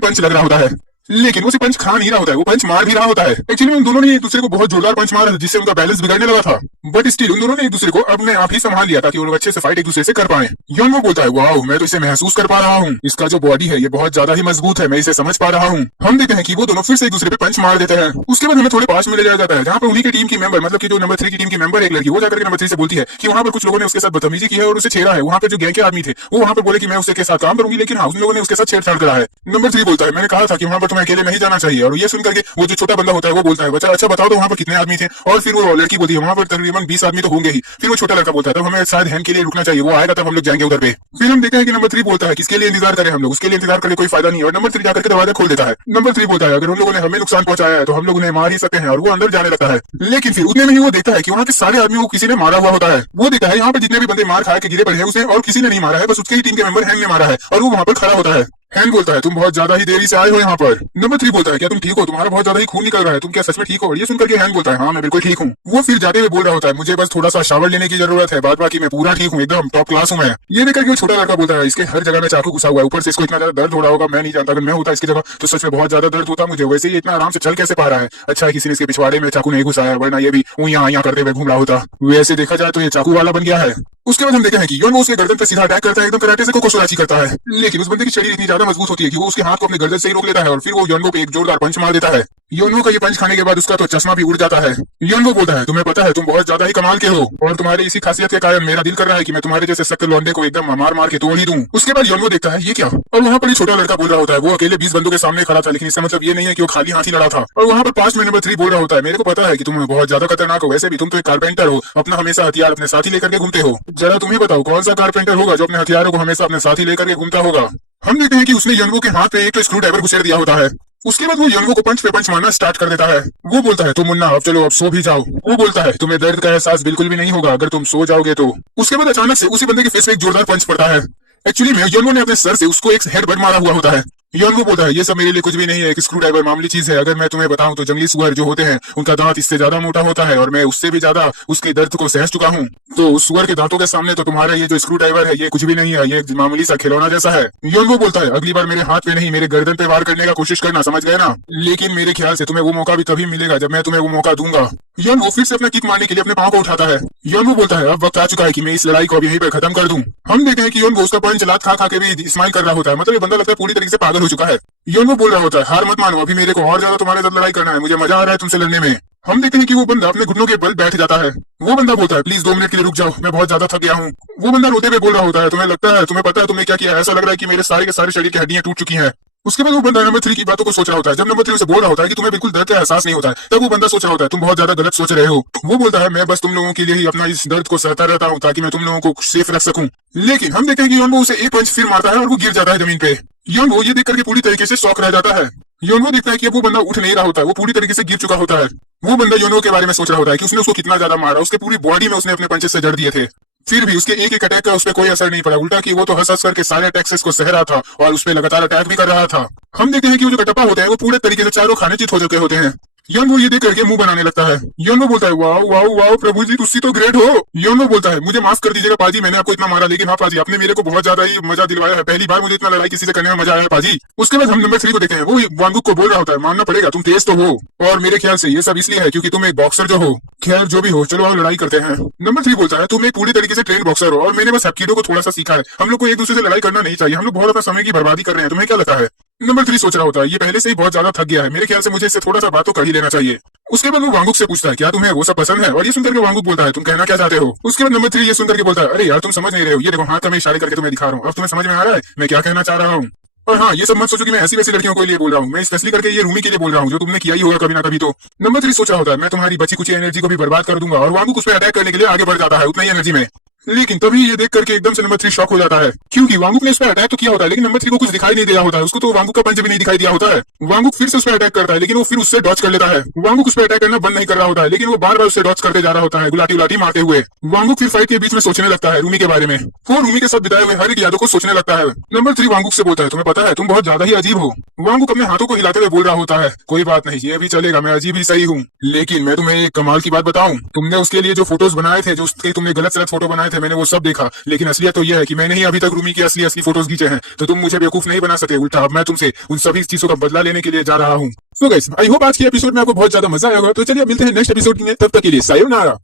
पंच लग रहा होता है, लेकिन वो सिर्फ पंच खा नहीं रहा होता है, वो पंच मार भी रहा होता है। एक्चुअली उन दोनों ने एक दूसरे को बहुत जोरदार पंच मारा जिससे उनका बैलेंस बिगड़ने लगा था, बट स्टिल उन दोनों ने एक दूसरे को अपने आप ही संभाल लिया ताकि वो लोग अच्छे से फाइट एक दूसरे से कर पाए। योंगो बोलता है, वाओ मैं तो इसे महसूस कर पा रहा हूँ, इसका जो बॉडी है ये बहुत ज्यादा ही मजबूत है, मैं इसे समझ पा रहा हूँ। हम देखते हैं कि वो दोनों फिर से एक दूसरे पे पंच मार देते हैं। उसके बाद हमें थोड़े पास में ले जाया जाता है जहाँ पर उन्हीं की टीम की मेंबर, मतलब कि जो नंबर 3 की टीम की मेंबर एक लड़की, वो जाकर नंबर 3 से बोलती है कि वहाँ पर कुछ लोगों ने उसके साथ बदतमीजी की है और उसे छेड़ा है। वहाँ पर जो गैंग के आदमी थे वो वहाँ पर बोले कि मैं उसके साथ काम करूंगी, लेकिन हाँ उन लोगों ने उसके साथ छेड़छाड़ करा है। नंबर 3 बोलता है, मैंने कहा था कि वहाँ पर तुम्हें अकेले नहीं जाना चाहिए। और ये सुनकर के वो जो छोटा बंदा होता है वो बोलता है, बच्चा अच्छा बताओ तो वहाँ पर कितने आदमी थे। और फिर वो लड़की बोलती है, वहाँ पर तकरीबन 20 आदमी तो होंगे ही। फिर वो छोटा लड़का बोलता है, तब हमें शायद हैंड के लिए रुकना चाहिए, वो आएगा तब हम लोग जाएंगे उधर पे। फिर हम देखते हैं कि नंबर 3 बोलता है किसके लिए इंतजार करें हम लोग, उसके लिए इंतजार करके कोई फायदा नहीं। और नंबर 3 जाकर के दरवाजा खोल देता है। नंबर 3 बोलता है, अगर उन लोगों ने हमें नुकसान पहुंचाया है तो हम लोग उन्हें मार ही सकते हैं। और वो अंदर जाने लगता है, लेकिन फिर उतने में ही वो देखता है कि वहाँ के सारे आदमी को किसी ने मारा हुआ होता है। वो देखता है यहाँ पर जितने भी बंदे मार खा के गिरे पड़े हैं उसे और किसी ने नहीं मारा है, बस उसके ही टीम के मेंबर हैंग ने मारा है और वो वहाँ पर खड़ा होता है। हैन बोलता है तुम बहुत ज्यादा ही देरी से आए हो यहाँ पर। नंबर 3 बोलता है क्या तुम ठीक हो, तुम्हारा बहुत ज्यादा ही खून निकल रहा है, तुम क्या सच में ठीक हो? और ये सुनकर के हैन बोलता है हाँ मैं बिल्कुल ठीक हूँ। वो फिर जाते हुए बोल रहा होता है मुझे बस थोड़ा सा शावर लेने की जरूरत है, बाद बाकी मैं पूरा ठीक हूँ, एकदम टॉप क्लास हूँ मैं। ये देखकर के वो छोटा लड़का बोलता है इसके हर जगह में चाकू घुसा हुआ है, ऊपर से इसको इतना ज्यादा दर्द हो रहा होगा, मैं नहीं जानता, अगर मैं होता इसकी जगह तो सच में बहुत ज्यादा दर्द होता मुझे। वैसे ही इतना आराम से चल कैसे पा रहा है, अच्छा है किसी ने इसके पिछवाड़े में चाकू नहीं घुसाया, वरना ये भी यहाँ यहाँ करते हुए घूम रहा होता। वैसे देखा जाए तो ये चाकू वाला बन गया है। उसके बाद हम देखते हैं कि योन वो उसके गर्दन पे सीधा अटैक करता है, एकदम कराटे से कोकोसुराची करता है, लेकिन उस बंदे की शरीर इतनी ज्यादा मजबूत होती है कि वो उसके हाथ को अपने गर्दन से ही रोक लेता है और फिर वो योनको पे एक जोरदार पंच मार देता है। योनो का ये पंच खाने के बाद उसका तो चश्मा भी उड़ जाता है। योनो बोलता है तुम्हें पता है तुम बहुत ज्यादा ही कमाल के हो और तुम्हारी इसी खासियत के कारण मेरा दिल कर रहा है कि मैं तुम्हारे जैसे सख्त लौंडे को एकदम मार मार के तोड़ ही दूं। उसके बाद योनो देखता है ये क्या, और वहाँ पर एक छोटा लड़का बोल रहा होता है वो अकेले 20 बंदों के सामने खड़ा था, लेकिन इसका मतलब ये नहीं है कि वो खाली हाथ ही लड़ा था। और वहाँ पर पास में नंबर 3 बोल रहा होता है मेरे को पता है कि तुम बहुत ज्यादा खतरनाक हो, वैसे भी तुम तो एक कारपेंटर हो, अपना हमेशा हथियार अपने साथ ही लेकर के घूमते हो, जरा तुम्हें बताओ कौन सा कारपेंटर होगा जो अपने हथियारों को हमेशा अपने साथ ही लेकर के घूमता होगा। हम देखते हैं कि उसने योनको के हाथ पे एक तो स्क्रू ड्राइवर घुसेड़ दिया होता है। उसके बाद वो योनको को पंच पे पंच मारना स्टार्ट कर देता है। वो बोलता है तुम मुन्ना अब चलो अब सो भी जाओ। वो बोलता है तुम्हें दर्द का एहसास बिल्कुल भी नहीं होगा अगर तुम सो जाओगे तो। उसके बाद अचानक से उसी बंदे के फेस में एक जोरदार पंच पड़ता है। एक्चुअली में योनको ने अपने सर से उसको एक हेडबट मारा हुआ होता है। योनको बोलता है ये सब मेरे लिए कुछ भी नहीं है, एक स्क्रू ड्राइवर मामूली चीज है, अगर मैं तुम्हें बताऊं तो जंगली सुअर जो होते हैं उनका दांत इससे ज्यादा मोटा होता है और मैं उससे भी ज्यादा उसके दर्द को सहज चुका हूँ, तो उस सुअर के दांतों के सामने तो तुम्हारा ये जो स्क्रू ड्राइवर है ये कुछ भी नहीं है, ये मामूली सा खिलौना जैसा है। योनको बोलता है अगली बार मेरे हाथ पे नहीं मेरे गर्दन पे वार करने का कोशिश करना, समझ गए ना, लेकिन मेरे ख्याल से तुम्हें वो मौका भी तभी मिलेगा जब मैं तुम्हें वो मौका दूंगा। योनको फिर से अपना किक मारने के लिए अपने पांव को उठाता है। योनको बोलता है अब वक्त आ चुका है कि मैं इस लड़ाई को अभी यहीं पर खत्म कर दूं। हम देखते हैं कि योनको उसका पंच लात खा खा के भी स्माइल कर रहा होता है, मतलब ये बंदा लगता है पूरी तरीके से पागल हो चुका है। योनको बोल रहा होता है हार मत मानो, अभी मेरे को और ज्यादा तुम्हारे साथ लड़ाई करना है, मुझे मजा आ रहा है तुमसे लड़ने में। हम देखते हैं कि वो बंदा अपने घुटनों के बल बैठ जाता है। वो बंदा बोलता है प्लीज 2 मिनट के लिए रुक जाओ, मैं बहुत ज्यादा थक गया हूँ। वो बंदा रोते हुए बोल रहा होता है तुम्हें लगता है तुम्हें पता है तुमने क्या किया, ऐसा लग रहा है कि मेरे सारे के सारे शरीर की हड्डियां टूट चुकी हैं। उसके बाद वो बंदा नंबर 3 की बातों को सोच रहा होता है। जब नंबर 3 उसे बोल रहा होता है कि तुम्हें बिल्कुल दर्द का एहसास नहीं होता है, तब वो बंदा सोच रहा होता है तुम बहुत ज्यादा गलत सोच रहे हो। वो बोलता है मैं बस तुम लोगों के लिए ही अपना इस दर्द को सहता रहता हूँ ताकि मैं तुम लोगों को सेफ रख सकूं। लेकिन हम देखते हैं कि योनको उसे एक पंच फिर मारता है और वो गिर जाता है जमीन पे। योनको ये देख करके पूरी तरीके से शॉक रह जाता है। योनको देखता है कि वो बंदा उठ नहीं रहा होता है, वो पूरी तरीके से गिर चुका होता है। वो बंदा योनको के बारे में सोच रहा होता है कि उसने उसको कितना ज्यादा मारा, उसके पूरी बॉडी में उसने अपने पंचेस से जड़ दिए थे, फिर भी उसके एक एक अटैक का उस पर कोई असर नहीं पड़ा, उल्टा कि वो तो हंस हंस करके सारे अटैक्सेस को सह रहा था और उस पर लगातार अटैक भी कर रहा था। हम देखते हैं कि वो जो कटप्पा होते हैं वो पूरे तरीके से चारों खाने चित हो चुके होते हैं। योनको ये देख करके मुंह बनाने लगता है। योनको बोलता है वाओ वाओ वाओ प्रभु जी तुसी तो ग्रेट हो। योनको बोलता है मुझे माफ कर दीजिएगा पाजी, मैंने आपको इतना मारा, लेकिन हाँ पाजी आपने मेरे को बहुत ज्यादा ही मजा दिलवाया है, पहली बार मुझे इतना लड़ाई किसी से करने में मजा आया है पाजी। उसके बाद हम नंबर 3 को देखते हैं। वो वांगुक को बोल रहा होता है मानना पड़ेगा तुम तेज तो हो और मेरे ख्याल से ये सब इसलिए है क्योंकि तुम एक बॉक्सर जो हो। खैर जो भी हो चलो आओ लड़ाई करते हैं। नंबर 3 बोलता है तुम एक पूरी तरीके से ट्रेन बॉक्सर हो और मैंने बस हकीडो को थोड़ा सा सीखा है, हम लोग को एक दूसरे से लड़ाई करना नहीं चाहिए, हम लोग बहुत अपना समय की बर्बादी कर रहे हैं, तुम्हें क्या लगता है? नंबर 3 सोच रहा होता है ये पहले से ही बहुत ज्यादा थक गया है, मेरे ख्याल से मुझे इससे थोड़ा सा बात तो कर ही लेना चाहिए। उसके बाद वो वांगुक से पूछता है क्या तुम्हें वो सब पसंद है, और ये सुनकर के वांगुक बोलता है तुम कहना क्या चाहते हो। उसके बाद नंबर 3 ये सुनकर के बोलता है अरे यार तुम समझ नहीं रहे हो, ये देखो हाथ का मैं इशारे करके तुम्हें दिखा रहा हूँ, अब तुम्हें समझ में आ रहा है मैं क्या कहना चाह रहा हूँ। और हाँ ये सब मत सोचो कि मैं ऐसी वैसी लड़कियों के लिए बोल रहा हूँ, मैं स्पेशली करके ये रूमी के लिए बोल रहा हूँ जो तुमने किया ही होगा कभी ना कभी तो। नंबर 3 सोच रहा होता है मैं तुम्हारी बची कुची एनर्जी को भी बर्बाद कर दूंगा, और वांगुक उस पर अटैक करने के लिए आगे बढ़ जाता है उतना ही एनर्जी में। लेकिन तभी ये देख करके एकदम से नंबर 3 शॉक हो जाता है क्योंकि वांगुक ने उस पर अटैक तो किया होता है लेकिन नंबर 3 को कुछ दिखाई नहीं दिया होता है, उसको तो वांगुक का पंच भी नहीं दिखाई दिया होता है। वांगुक फिर से उस पर अटैक करता है लेकिन वो फिर उससे डॉच कर लेता है। वांगुक उस पर अटैक करना बंद नहीं कर रहा होता है लेकिन वो बार बार उससे डॉच करते जा रहा होता है, गुलाटी उलाटी मारते हुए। वांगुक फिर फाइट के बीच में सोचने लगता है रूमी के बारे में, वो रूमी के साथ बिताए हुए हर एक यादों को सोचने लगता है। नंबर 3 वांगुक से बोलता है तुम्हें पता है तुम बहुत ज्यादा ही अजीब हो। वांगुक अपने हाथों को हिलाते हुए बोल रहा होता है कोई बात नहीं ये भी चलेगा, मैं अजीब ही सही हूँ, लेकिन मैं तुम्हें एक कमाल की बात बताऊं, तुमने उसके लिए जो फोटोज बनाए थे, जो उसके तुमने गलत सलत फोटो बनाए थे, मैंने वो सब देखा, लेकिन असलियत तो यह है कि मैंने ही अभी तक रूमी की असली असली फोटोज खींचे हैं, तो तुम मुझे बेवकूफ नहीं बना सके, उल्टा अब मैं तुमसे उन सभी चीजों का बदला लेने के लिए जा रहा हूँ। तो गाइस आई होप आज के एपिसोड में आपको बहुत ज्यादा मजा आया होगा, तो चलिए मिलते हैं नेक्स्ट एपिसोड में, तब तक के लिए सायोनारा।